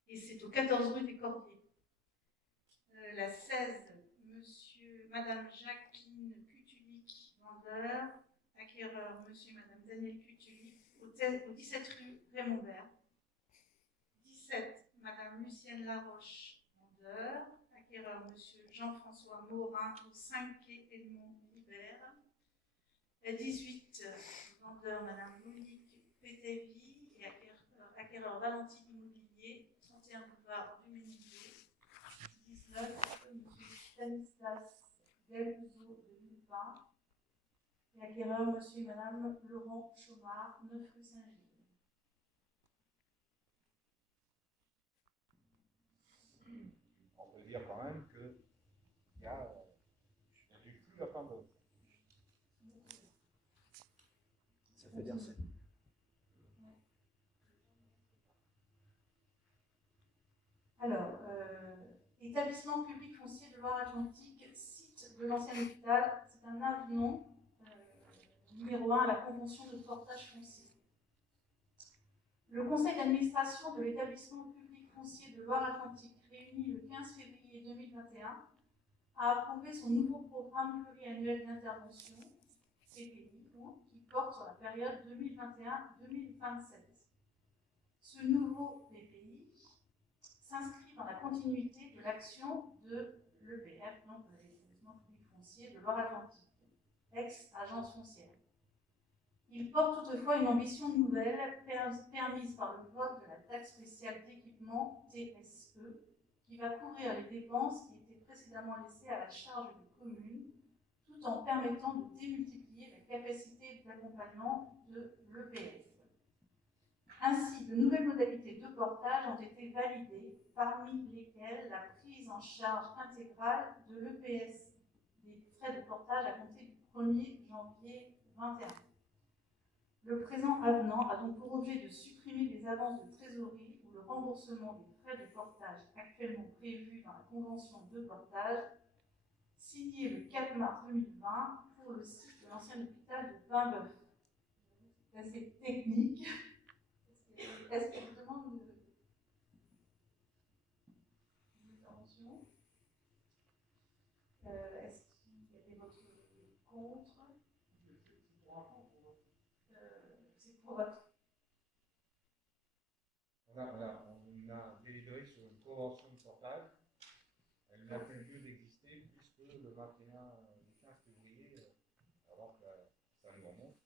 Et c'est au 14 rue des Cordiers. La 16, Monsieur, Madame Jacqueline Cutulic, vendeur. Acquéreur, Monsieur et Madame Daniel Cutulic, au 17 rue Raymond-Vert. 17, Madame Lucienne Laroche, vendeur. Acquéreur, Monsieur Jean-François Morin, au 5 quai Edmond Libert. La 18, vendeur, Madame Monique Pétévi, et acquéreur Valentine Immobilier, 31 boulevard du Ménilier. 19, M. Stanislas Delbuzo de Lupin, et acquéreur M. et Madame Laurent Chaumard, 9 rue Saint-Gilles. On peut dire quand même qu'il y a du flux à prendre. Ça fait bien ça. Alors, établissement public foncier de Loire-Atlantique, site de l'ancien hôpital, c'est un avenant numéro 1 à la convention de portage foncier. Le conseil d'administration de l'établissement public foncier de Loire-Atlantique, réuni le 15 février 2021, a approuvé son nouveau programme pluriannuel d'intervention, CPI, qui porte sur la période 2021-2027. Ce nouveau PPI s'inscrit dans la continuité de l'action de l'EPF, donc l'établissement public foncier de Loire-Atlantique, ex-agence foncière. Il porte toutefois une ambition nouvelle permise par le vote de la taxe spéciale d'équipement TSE, qui va couvrir les dépenses qui étaient précédemment laissées à la charge des communes, tout en permettant de démultiplier la capacité d'accompagnement de l'EPF. Ainsi, de nouvelles modalités de portage ont été validées, parmi lesquelles la prise en charge intégrale de l'EPS des frais de portage à compter du 1er janvier 2021. Le présent avenant a donc pour objet de supprimer les avances de trésorerie ou le remboursement des frais de portage actuellement prévus dans la convention de portage signée le 4 mars 2020 pour le site de l'ancien hôpital de Bain-Bœuf. C'est assez technique. Est-ce que je vous demande une intervention? Est-ce qu'il y a des votes contre? C'est pour votre. On a délibéré sur une convention de portage. Elle n'a plus lieu d'exister puisque le 15 février, avant que ça nous remonte.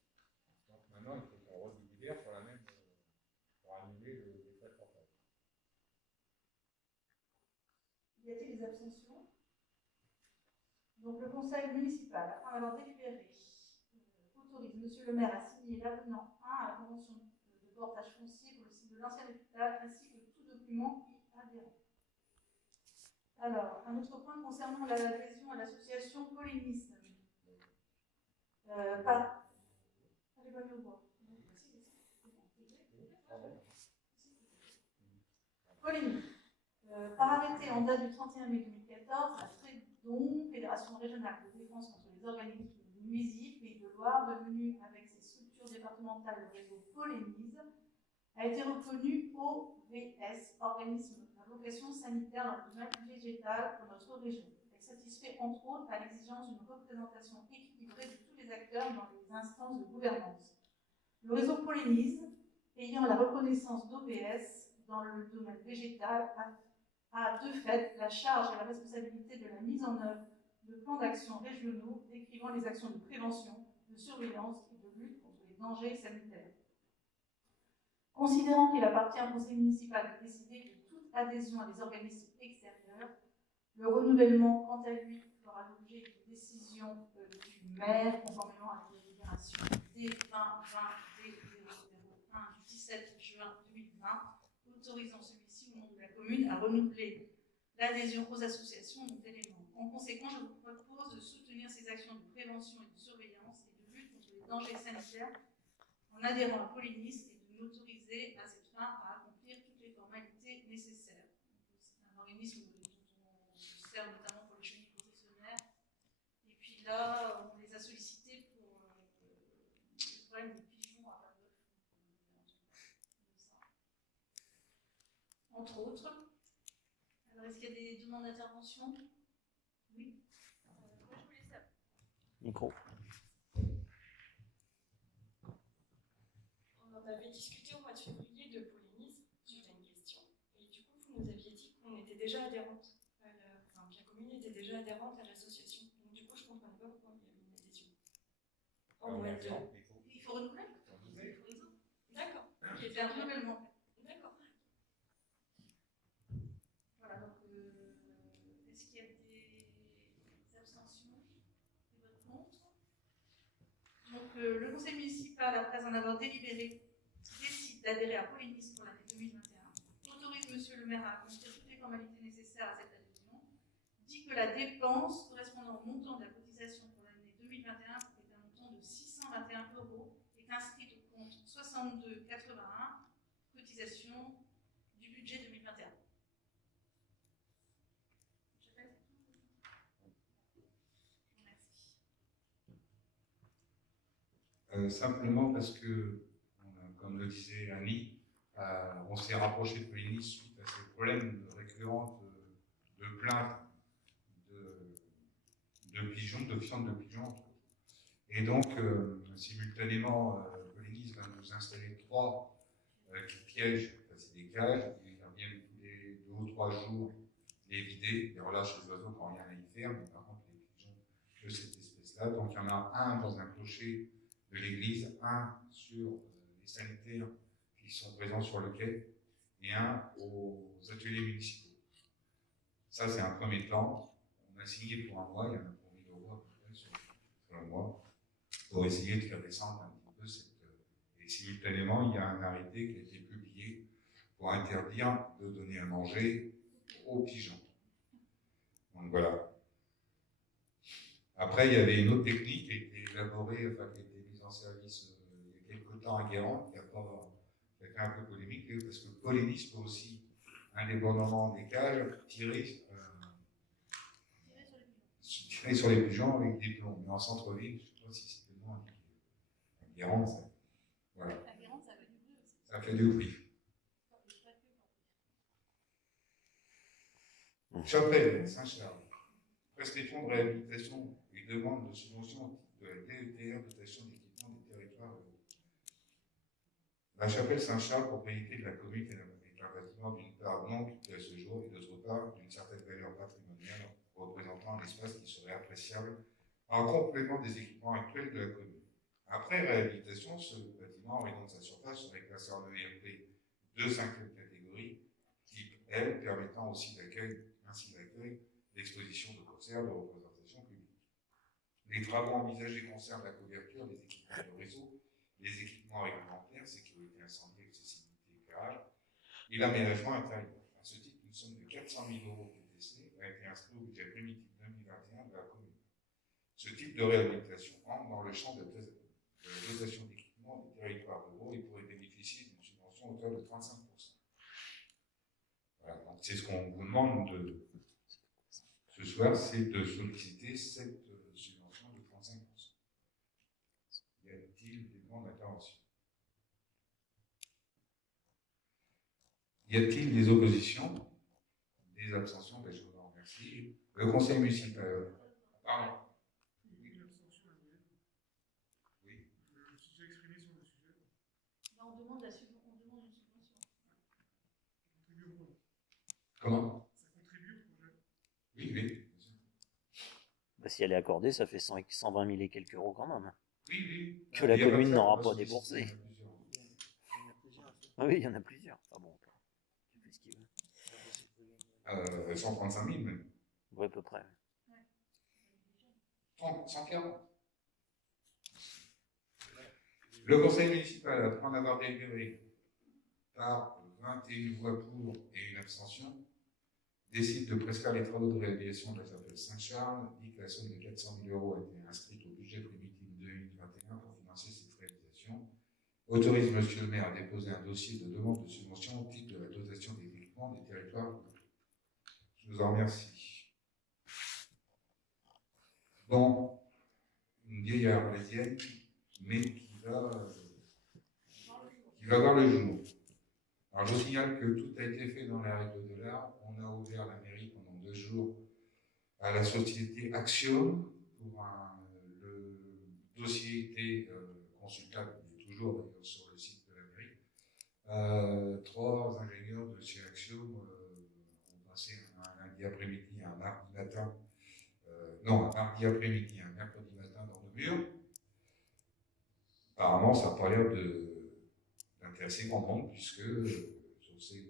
Donc maintenant, il faut qu'on redélibère sur la même pour annuler les frais de portage. Y a-t-il des abstentions? Donc le conseil municipal, après avoir délibéré, autorise Monsieur le maire à signer l'avenant 1 à la convention de portage foncier pour le site de l'ancien hôpital ainsi que tout document y adhérent. Alors, un autre point concernant l'adhésion à l'association Polémisme. Allez, pas mieux voir. Polémique. Par arrêté en date du 31 mai 2014, la FREDON, Fédération régionale de défense contre les organismes nuisibles, Pays de Loire, devenue avec ses structures départementales le réseau Polémise, a été reconnue OVS, organisme à vocation sanitaire dans le domaine végétal pour notre région. Elle satisfait entre autres à l'exigence d'une représentation équilibrée de tous les acteurs dans les instances de gouvernance. Le réseau Polémise, ayant la reconnaissance d'OVS dans le domaine végétal, a de fait la charge et la responsabilité de la mise en œuvre de plans d'action régionaux décrivant les actions de prévention, de surveillance et de lutte contre les dangers sanitaires. Considérant qu'il appartient au conseil municipal de décider de toute adhésion à des organismes extérieurs, le renouvellement, quant à lui, fera l'objet d'une décision du maire, conformément à la délibération D2020D001 du 17 juin 2020, autorisant celui-ci au nom de la commune à renouveler l'adhésion aux associations dont elle est membre. En conséquence, je vous propose de soutenir ces actions de prévention et de surveillance et de lutte contre les dangers sanitaires en adhérant à Polynis et de m'autoriser à cette fin à accomplir toutes les formalités nécessaires. C'est un organisme dont on se sert notamment pour les chenilles processionnaires. Et puis là, on les a sollicités pour le problème des pigeons à Babeuf. Entre autres. Alors, est-ce qu'il y a des demandes d'intervention? Oui. Moi, je voulais savoir. Micro. On en avait discuté au mois de février de Polynis, suite à une question, et du coup, vous nous aviez dit qu'on était déjà adhérente, que la commune était déjà adhérente à l'association. Donc, du coup, je ne comprenais pas pourquoi il y avait une adhésion. En mois de... Il faut renouveler. D'accord. C'est un renouvellement. D'accord. Voilà, donc est-ce qu'il y a des abstentions? Des votes contre? Donc le conseil municipal, après en avoir délibéré, décide d'adhérer à Polynis pour l'année 2021, autorise monsieur le maire à accomplir toutes les formalités nécessaires à cette adhésion, dit que la dépense correspondant au montant de la cotisation pour l'année 2021 est un montant de 621 € est inscrite au compte 62,81 cotisation du budget 2021. Simplement parce que, comme le disait Annie, on s'est rapproché de Polynis suite à ces problèmes récurrents de plaintes de pigeons, de fientes de pigeons, entre autres. Et donc, simultanément, Polynis va nous installer 3 pièges, c'est des cages, ils viennent tous les 2 ou 3 jours les vider, les relâches les oiseaux quand rien à y faire, mais par contre les pigeons de cette espèce-là. Donc il y en a un dans un clocher de l'église, un sur les sanitaires qui sont présents sur le quai, et un aux ateliers municipaux. Ça, c'est un premier temps. On a signé pour un mois, il y en a pour 1 000 € à peu près sur un mois, pour essayer de faire descendre un petit peu cette... Et simultanément, il y a un arrêté qui a été publié pour interdire de donner à manger aux pigeons. Donc voilà. Après, il y avait une autre technique qui a été élaborée, enfin qui a été mise en service il y a quelques temps à Guérande, qui a fait un peu polémique, parce que Polynis peut aussi, indépendamment des cages, tirer sur les pigeons avec des plombs. Mais en centre-ville, je ne sais pas si c'est tellement à Guérande, ça. Voilà. À Guérande, ça fait du bruit aussi. Ça fait du bruit. Chapelle, Saint-Charles. Prescription de réhabilitation et demande de subvention au titre de la DETR, dotation d'équipement des territoires ruraux. La chapelle Saint-Charles, propriété de la commune, est un bâtiment d'une part non occupé à ce jour et d'autre part d'une certaine valeur patrimoniale représentant un espace qui serait appréciable en complément des équipements actuels de la commune. Après réhabilitation, ce bâtiment, en raison de sa surface, serait classé en ERP de 5e catégorie, type L, permettant aussi ainsi l'accueil d'expositions de concerts, de représentations publiques. Les travaux envisagés concernent la couverture, les équipements de réseau, les équipements réglementaires, sécurité incendie, accessibilité, éclairage, et l'aménagement intérieur. À ce titre, une somme de 400 000 € TTC a été inscrite au budget primitif 2021 de la commune. Ce type de réhabilitation entre dans le champ de la dotation d'équipement des territoires ruraux et pourrait bénéficier d'une subvention à hauteur de 35%. Voilà, donc c'est ce qu'on vous demande ce soir, c'est de solliciter cette subvention de 35%. Y a-t-il des demandes d'intervention? Y a-t-il des oppositions? Des abstentions? Ben, je vous en remercie. Le conseil municipal. Pardon. Oui. Je me suis déjà exprimé sur le sujet. Là, on demande une subvention. Comment? Ça contribue au projet. Oui, oui. Bah, si elle est accordée, ça fait 120 000 et quelques euros quand même. Oui, oui. Que la commune n'aura pas déboursé. Ah oui, il y en a plusieurs. Ah bon, il fait ce qu'il veut. 135 000 même. Ouais, à peu près. 140. Le conseil municipal, après en avoir délibéré par 21 voix pour et une abstention, décide de prescrire les travaux de réhabilitation de la chapelle Saint-Charles, dit que la somme de 400 000 euros a été inscrite au budget primitif 2021 pour financer cette réalisation, autorise Monsieur le maire à déposer un dossier de demande de subvention au titre de la dotation d'équipement des territoires ruraux. Je vous en remercie. Bon, une vieille arlésienne, mais qui va voir le jour. Alors, je vous signale que tout a été fait dans les règles de l'art. On a ouvert la mairie pendant 2 jours à la société Axiom pour le dossier était consultable, il est toujours d'ailleurs sur le site de la mairie. 3 ingénieurs de chez Axiom ont passé un lundi après-midi, un mardi matin, un mardi après-midi, un mercredi matin dans le mur. Apparemment, ça n'a pas l'air d'intéresser grand monde, puisque sur ces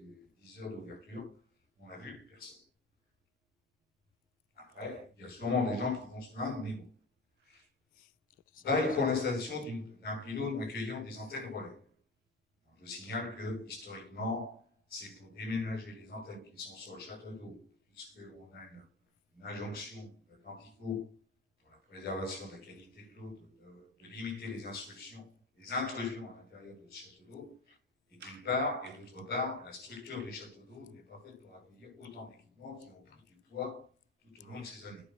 10 heures d'ouverture, on n'a vu personne. Après, il y a sûrement des gens qui vont se plaindre, mais bon. Bail pour l'installation d'un pylône accueillant des antennes relais. Alors, je signale que, historiquement, c'est pour déménager les antennes qui sont sur le château d'eau, puisqu'on a une injonction d'Atlantico pour la préservation de la qualité de l'eau, de limiter les intrusions à l'intérieur de ce château d'eau, et d'une part, et d'autre part, la structure des châteaux d'eau n'est pas faite pour accueillir autant d'équipements qui ont pris du poids tout au long de ces années.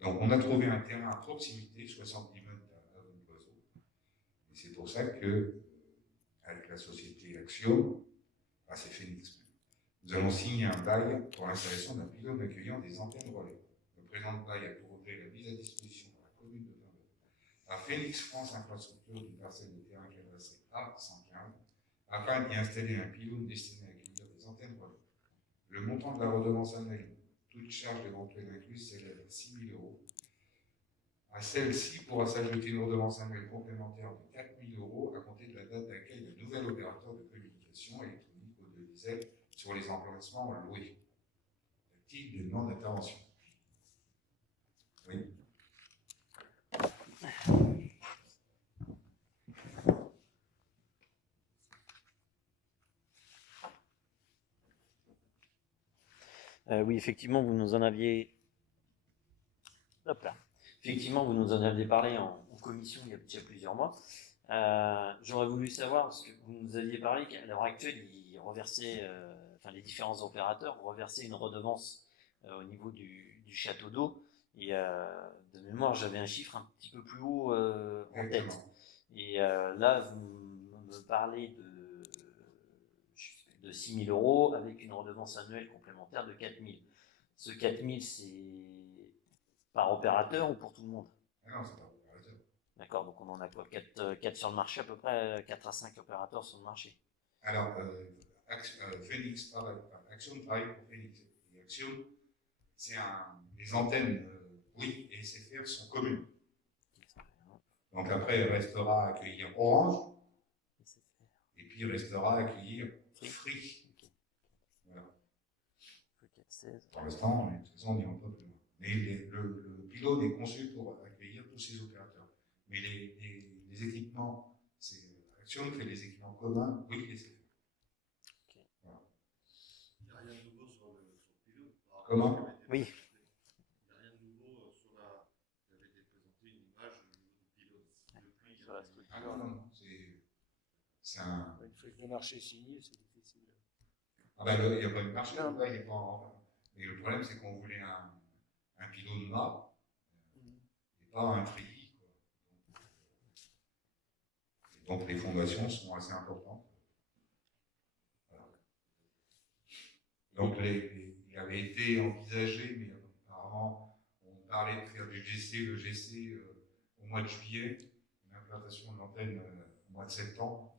Donc on a trouvé un terrain à proximité, 70 mètres à l'oiseau, et c'est pour ça que, avec la société Axiom, c'est Phoenix, nous allons signer un bail pour l'installation d'un pylône accueillant des antennes relais. Le présent bail a pour objet la mise à disposition par la commune de Vingt à Phoenix France Infrastructure d'une parcelle de terrain classée A115 afin d'y installer un pylône destiné à accueillir des antennes relais. Le montant de la redevance annuelle, toute charge éventuelle incluse, s'élève à 6 000 euros. À celle-ci pourra s'ajouter une redevance annuelle complémentaire de 4 000 euros à compter de la date d'accueil d'un nouvel opérateur de communication électronique audiovisuelle sur les emplacements loués. Y a-t-il des demandes d'intervention? Oui. Oui, effectivement, vous nous en aviez. Hop là. Effectivement, vous nous en aviez parlé en commission il y a plusieurs mois. J'aurais voulu savoir, parce que vous nous aviez parlé qu'à l'heure actuelle, ils reversaient, les différents opérateurs reversaient une redevance au niveau du château d'eau. Et de mémoire, j'avais un chiffre un petit peu plus haut en tête. Et là, vous me parlez de 6 000 euros avec une redevance annuelle complémentaire de 4 000. Ce 4 000, c'est par opérateur ou pour tout le monde? Non, c'est pas opérateur. D'accord, donc on en a quoi, 4 sur le marché à peu près, 4 à 5 opérateurs sur le marché. Alors, Phoenix travaille, Axiom travaille pour Phoenix. Et Axiom, c'est les antennes Bouygues et SFR sont communes. Donc après, il restera à accueillir Orange, et puis il restera à accueillir Free. Voilà. Pour l'instant, de toute façon, on n'y rentre pas plus loin. Mais le pylône est conçu pour accueillir tous ces opérateurs. Mais les équipements, c'est Axiom fait les équipements communs, Bouygues et SFR. Voilà. Il n'y a rien de nouveau sur le pylône. Comment? Oui. Il n'y a rien de nouveau sur la. Il avait été présenté une image au niveau du pylône. Depuis, il y a la structure. Ah non, c'est un. Une feuille de marché signée, c'est difficile. Ah ben, il n'y a pas de marché, là, il n'est pas en. Mais le problème, c'est qu'on voulait un pylône mât, et pas un treillis. Donc les fondations sont assez importantes. Voilà. Donc il avait été envisagé, mais apparemment on parlait de faire du GC, le GC au mois de juillet, une implantation de l'antenne au mois de septembre.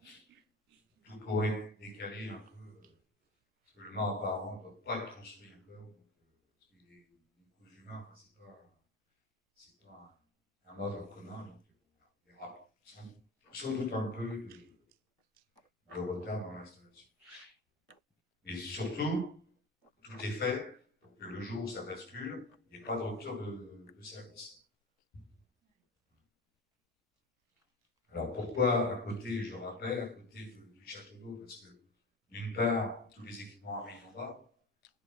Tout pourrait décaler un peu, parce que le mât apparemment ne doit pas être construit encore, parce qu'il est des coûts humains, c'est pas un mât dans le commun, donc il y aura sans doute un peu de retard dans l'installation. Et surtout, tout est fait pour que le jour où ça bascule, il n'y ait pas de rupture de service. Alors pourquoi à côté, je rappelle, à côté du château d'eau? Parce que d'une part, tous les équipements arrivent en bas,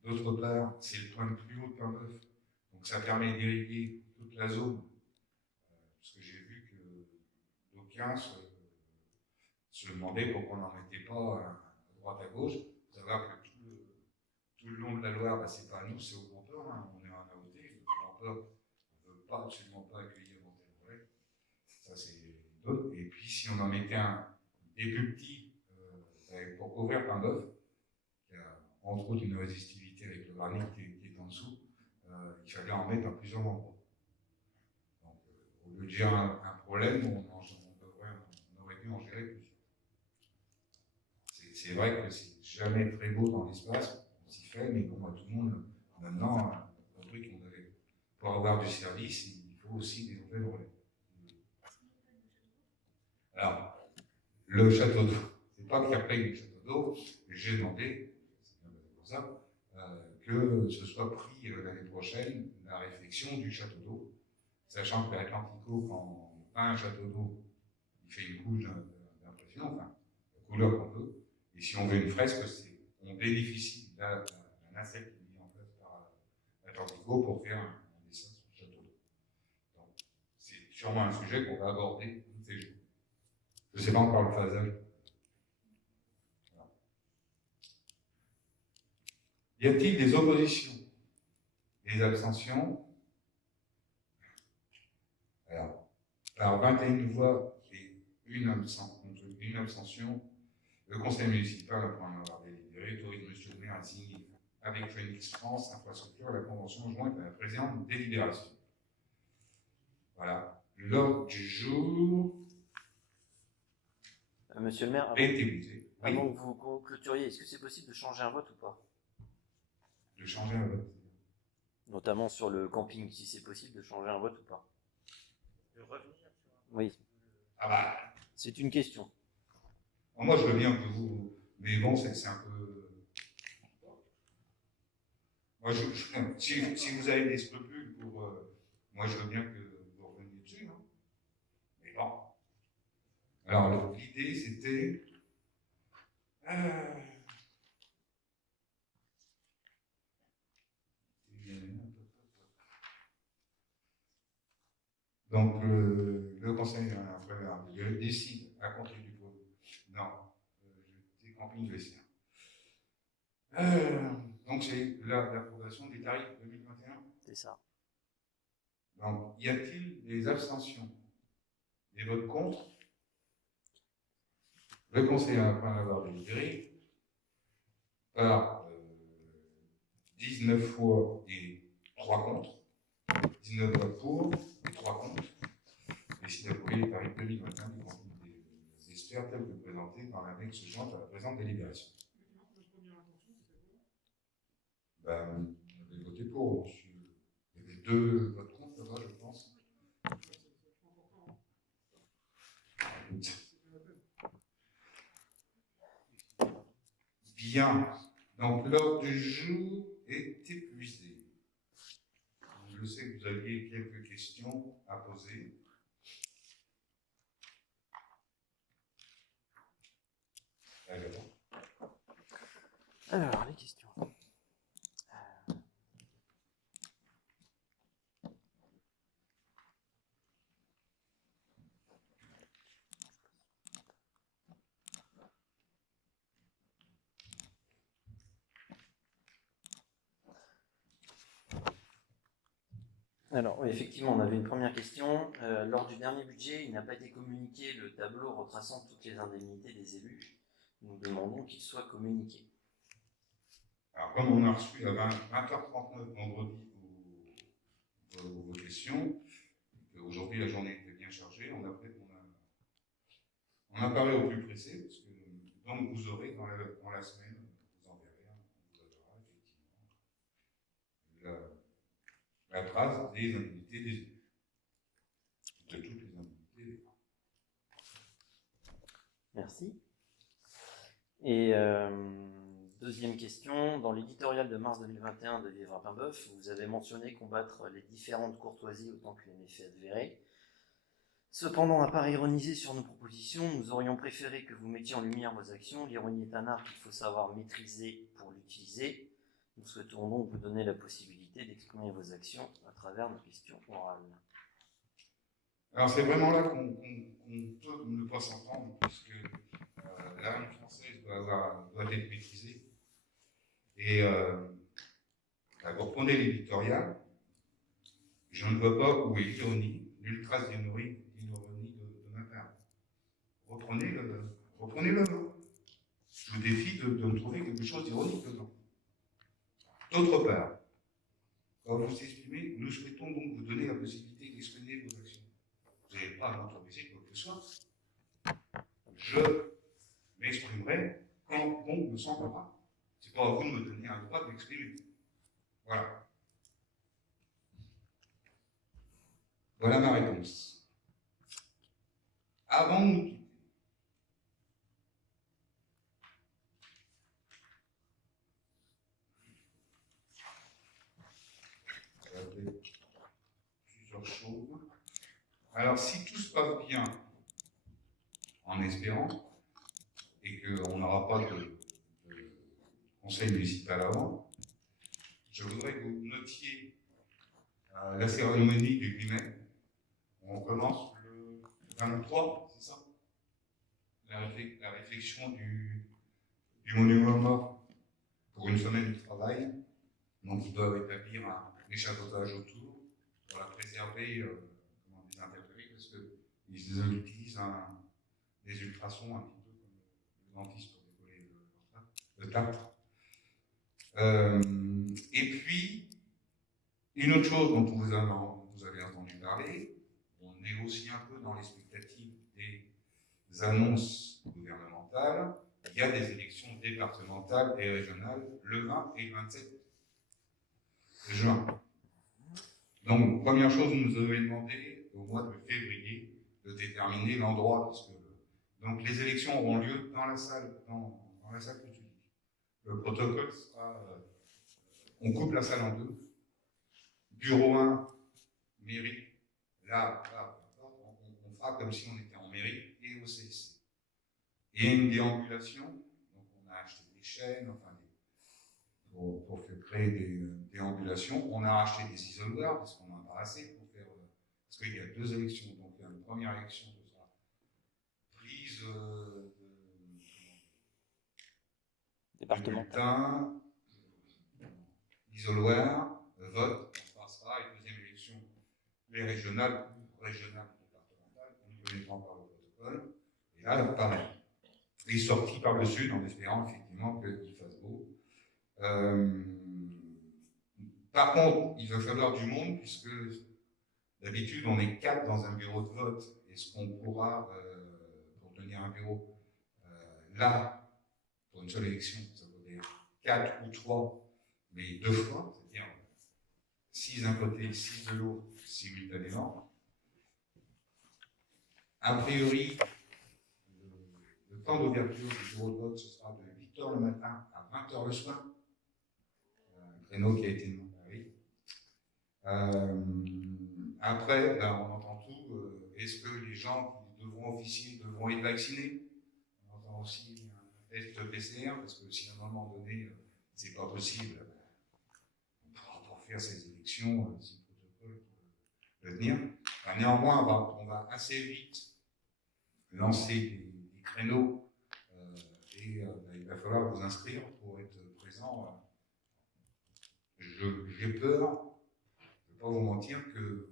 d'autre part, c'est le point le plus haut de Paimbœuf, donc ça permet d'irriguer toute la zone. Parce que j'ai vu que d'aucuns se demandaient pourquoi on n'en mettait pas à droite à gauche. Il faut savoir que tout le long de la Loire, bah, c'est pas à nous, c'est au Grand Port, hein. On est en AOT, le Grand Port ne veut pas, absolument pas accueillir Montélimar. Ça, c'est d'autres. Et puis, si on en mettait un des plus petits pour couvrir Paimbœuf, qui a entre autres une résistivité avec le granit qui est en dessous, il fallait en mettre à plusieurs endroits. Donc, au lieu de gérer un problème, on aurait dû en gérer plusieurs. C'est vrai que c'est jamais très beau dans l'espace, on s'y fait, mais bon, tout le monde, maintenant, un truc qu'on avait, pour avoir du service, il faut aussi des nouvelles relais. Alors, le château d'eau, c'est pas qu'il y a pas eu le château d'eau, j'ai demandé, c'est bien pour ça, que ce soit pris l'année prochaine la réflexion du château d'eau, sachant que l'Atlantico, quand on peint un château d'eau, il fait une couche d'impression, enfin, la couleur qu'on veut, et si on veut une fresque, on bénéficie d'un asset qui est mis en place par l'Atlantico pour faire un dessin sur le château d'eau. Donc, c'est sûrement un sujet qu'on va aborder tous ces jours. Je ne sais pas encore le phasage. Voilà. Y a-t-il des oppositions? Des abstentions? Alors, par 21 voix et une abstention, le conseil municipal, après en avoir délibéré, autorise M. le maire à signer avec Phoenix France Infrastructure la convention jointe à la présente délibération. Voilà. L'ordre du jour. Monsieur le maire, avant que vous clôturiez, est-ce que c'est possible de changer un vote ou pas? De changer un vote? Notamment sur le camping, si c'est possible de changer un vote ou pas? De revenir sur Oui. Ah bah. C'est une question. Moi, je veux bien que vous. Mais bon, c'est un peu. Moi, si vous avez des scrupules pour. Moi, je veux bien que vous reveniez dessus. Hein. Mais bon. Alors, l'idée, c'était. Donc, le conseil décide à compter du vote. Non, des campings lycéens. Donc, c'est l'approbation des tarifs 2021. C'est ça. Donc, y a-t-il des abstentions? Des votes contre? Le conseil, après avoir délibéré, par 19 fois et 3 contre, 19 votes pour et 3 contre, décide d'approuver les tarifs 2021 du camping des experts tels que présentés dans l'index jointe à la présente délibération. Ben, on avait voté pour, monsieur. Il y avait 2 votes contre là-bas, je pense. Bien. Donc, l'ordre du jour est épuisé. Je sais que vous aviez quelques questions à poser. Alors, les questions. Alors, oui, effectivement, on avait une première question. Lors du dernier budget, il n'a pas été communiqué le tableau retraçant toutes les indemnités des élus. Nous demandons qu'il soit communiqué. Alors, comme on a reçu à 20h39 vendredi vos questions, aujourd'hui la journée était bien chargée, on a parlé au plus pressé, parce que donc vous aurez dans la semaine, vous enverrez, on vous donnera effectivement la trace des indemnités des élus. De toutes les indemnités des élus. Merci. Et deuxième question, dans l'éditorial de mars 2021 de Vivre à Paimboeuf, vous avez mentionné combattre les différentes courtoisies autant que les méfaits avérés. Cependant, à part ironiser sur nos propositions, nous aurions préféré que vous mettiez en lumière vos actions. L'ironie est un art qu'il faut savoir maîtriser pour l'utiliser. Nous souhaitons donc vous donner la possibilité d'exprimer vos actions à travers nos questions orales. Alors c'est vraiment là qu'on peut ne pas s'entendre, puisque la langue française doit être maîtrisée. Et vous reprenez l'éditorial, je ne vois pas où est l'ironie, nulle trace d'ironie de ma part. Reprenez-le. Je vous défie de me trouver quelque chose d'ironique dedans. D'autre part, quand vous vous exprimez, nous souhaitons donc vous donner la possibilité d'exprimer vos actions. Vous n'avez pas à m'autoriser quoi que ce soit. Je m'exprimerai quand bon me semblera. C'est pas à vous de me donner un droit de m'exprimer. Voilà. Voilà ma réponse. Avant de nous quitter, plusieurs choses. Alors, si tout se passe bien, en espérant, et qu'on n'aura pas de conseil municipal avant, je voudrais que vous notiez la cérémonie du 8 mai. On commence le 23, c'est ça? La réflexion du monument mort pour une semaine de travail. Donc, ils doivent établir un échafaudage autour pour la préserver, des intérêts, parce qu'ils utilisent des ultrasons un petit peu comme le dentiste pour décoller le tartre. Et puis, une autre chose dont vous avez entendu parler, on négocie un peu dans l'expectative des annonces gouvernementales, il y a des élections départementales et régionales le 20 et le 27 juin. Donc, première chose, vous nous avez demandé au mois de février de déterminer l'endroit, donc les élections auront lieu dans la salle publique. Le protocole sera, on coupe la salle en deux. Bureau 1, mairie, là, on fera comme si on était en mairie et au CSC. Il y a une déambulation, donc on a acheté des chaînes, pour créer des déambulations. On a acheté des isoloirs parce qu'on en a pas assez pour faire. Parce qu'il y a deux élections. Donc il y a une première élection qui sera prise départemental, isoloir, vote, on passera, et deuxième élection, les régionales ou départementales, on ne connaît pas par le protocole. Et là, pareil. Et sorti par le sud en espérant effectivement qu'il fasse beau. Par contre, il va falloir du monde puisque d'habitude on est 4 dans un bureau de vote. Est-ce qu'on pourra, pour tenir un bureau, là, pour une seule élection, ça veut dire 4 ou 3, mais 2 fois, c'est-à-dire 6 d'un côté, 6 de l'autre, simultanément. A priori, le temps d'ouverture du bureau de vote, ce sera de 8h le matin à 20h le soir. Un créneau qui a été demandé. Après, on entend tout. Est-ce que les gens qui devront officier devront être vaccinés? On entend aussi un test PCR, parce que si à un moment donné, c'est pas possible, on pourra pas faire ces élections si le protocole peut le tenir. Néanmoins, on va assez vite lancer des créneaux et il va falloir vous inscrire pour être présent. J'ai peur, je ne vais pas vous mentir, que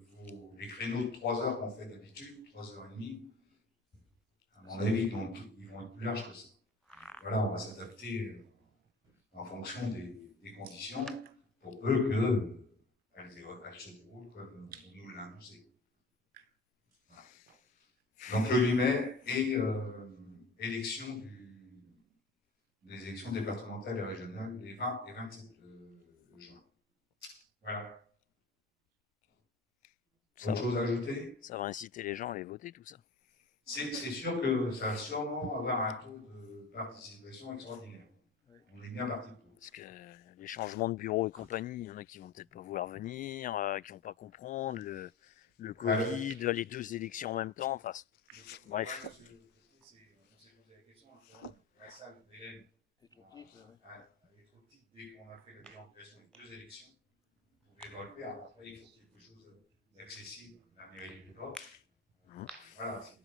les créneaux de 3 heures qu'on fait d'habitude, 3h30, à mon avis, ils vont être plus larges que ça. Voilà, on va s'adapter en fonction des conditions pour peu qu'elles se déroulent comme on nous l'a annoncé. Voilà. Donc le 8 mai et élection des élections départementales et régionales les 20 et 27 juin. Voilà. Autre chose à ajouter? Ça va inciter les gens à aller voter, tout ça. C'est sûr que ça va sûrement avoir un taux participation extraordinaire. On est bien parti pour. Parce que les changements de bureau et compagnie, il y en a qui vont peut-être pas vouloir venir, qui vont pas comprendre, le Covid, les deux élections en même temps, enfin, bref. On s'est posé la question, la salle d'Hélène elle est trop petite. Dès qu'on a fait la déambulation des deux élections, on pouvait pas le faire. Après, il faut quelque chose d'accessible, la mairie de l'époque. Voilà, c'est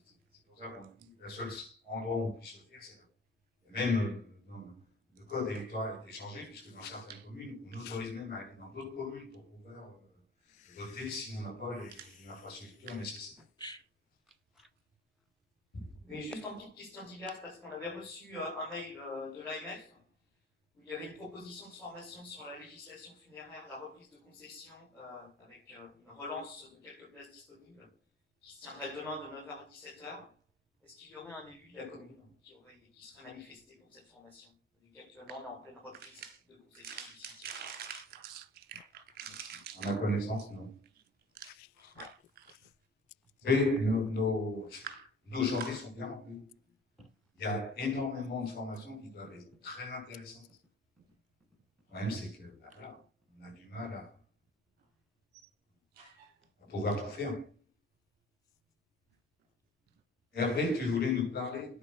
pour ça qu'on a dit le seul endroit où on puisse le faire, c'est là. Et même le code électoral a été changé, puisque dans certaines communes, on autorise même à aller dans d'autres communes pour pouvoir voter si on n'a pas les infrastructures nécessaires. Mais juste en petite question diverse, parce qu'on avait reçu un mail de l'AMF où il y avait une proposition de formation sur la législation funéraire, la reprise de concession avec une relance de quelques places disponibles qui se tiendrait demain de 9h à 17h. Est-ce qu'il y aurait un élu de la commune qui serait manifesté pour cette formation, vu qu'actuellement on est en pleine reprise de concession du cimetière? À ma connaissance, non. Et nos journées sont bien remplies. Il y a énormément de formations qui doivent être très intéressantes. Le problème, c'est que voilà, on a du mal à pouvoir tout faire. Hervé, tu voulais nous parler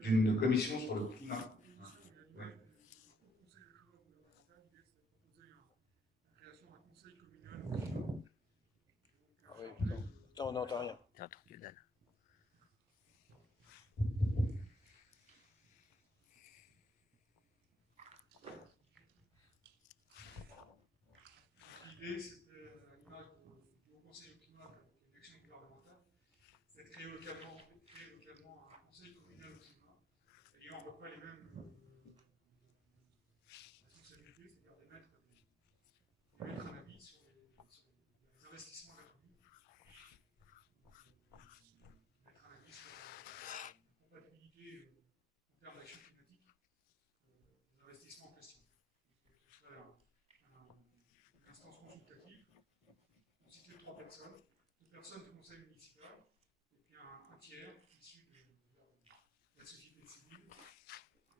d'une commission sur le climat. On n'entend rien. T'as un truc de dalle. L'idée, c'était, à l'image du Haut Conseil au climat, de l'élection gouvernementale, c'est de créer localement un conseil communal au climat, ayant à peu près les mêmes responsabilités, c'est-à-dire d'émettre un avis sur les investissements de la commune, mettre un avis sur la compatibilité en termes d'action climatique des investissements en question. Ce serait une instance consultative constituée de 3 personnes, 2 personnes du conseil municipal et puis un tiers issu de la société civile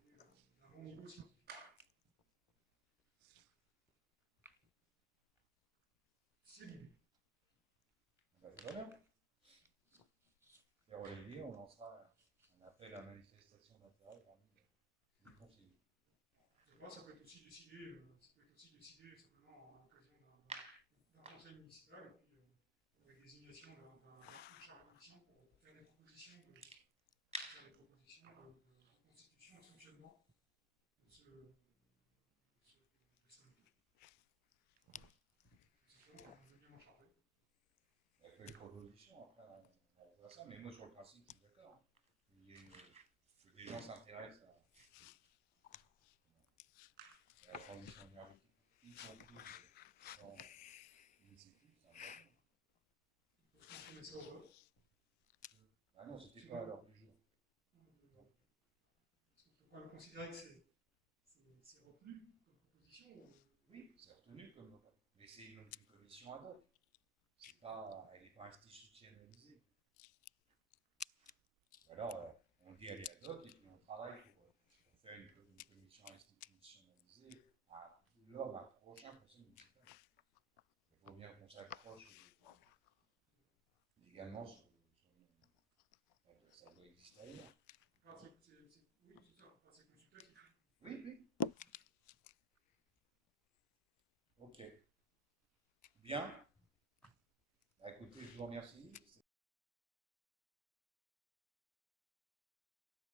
et d'un bon niveau scientifique. C'est l'idée. Voilà. Et Aurélie, on lancera un appel à manifestation d'intérêt parmi les conseillers. Et moi, ça peut être aussi décidé simplement à l'occasion d'un conseil municipal et puis avec désignation d'un chargé de mission pour faire des propositions de constitution et de fonctionnement de ce bien chargé. Elle fait une proposition, après on verra ça, mais moi sur le principe, je suis d'accord. Que des gens s'intéressent à la transition énergétique, y compris dans les études, c'est important. On met ça au vote. Ah non, c'était pas à l'heure du jour. Est-ce qu'on peut quand même considérer que c'est retenu comme proposition Oui, c'est retenu comme vote. Mais c'est une commission ad hoc. Elle n'est pas institutionnalisée. Ou alors, on dit elle est ad hoc et puis on travaille pour faire une commission institutionnalisée lors d'un prochain conseil municipal. Il faut bien qu'on s'accroche légalement sur ça doit exister ailleurs. Enfin, oui, c'est ça. Enfin, c'est consultatif. Oui. Ok. Bien. Bah, écoutez, je vous remercie.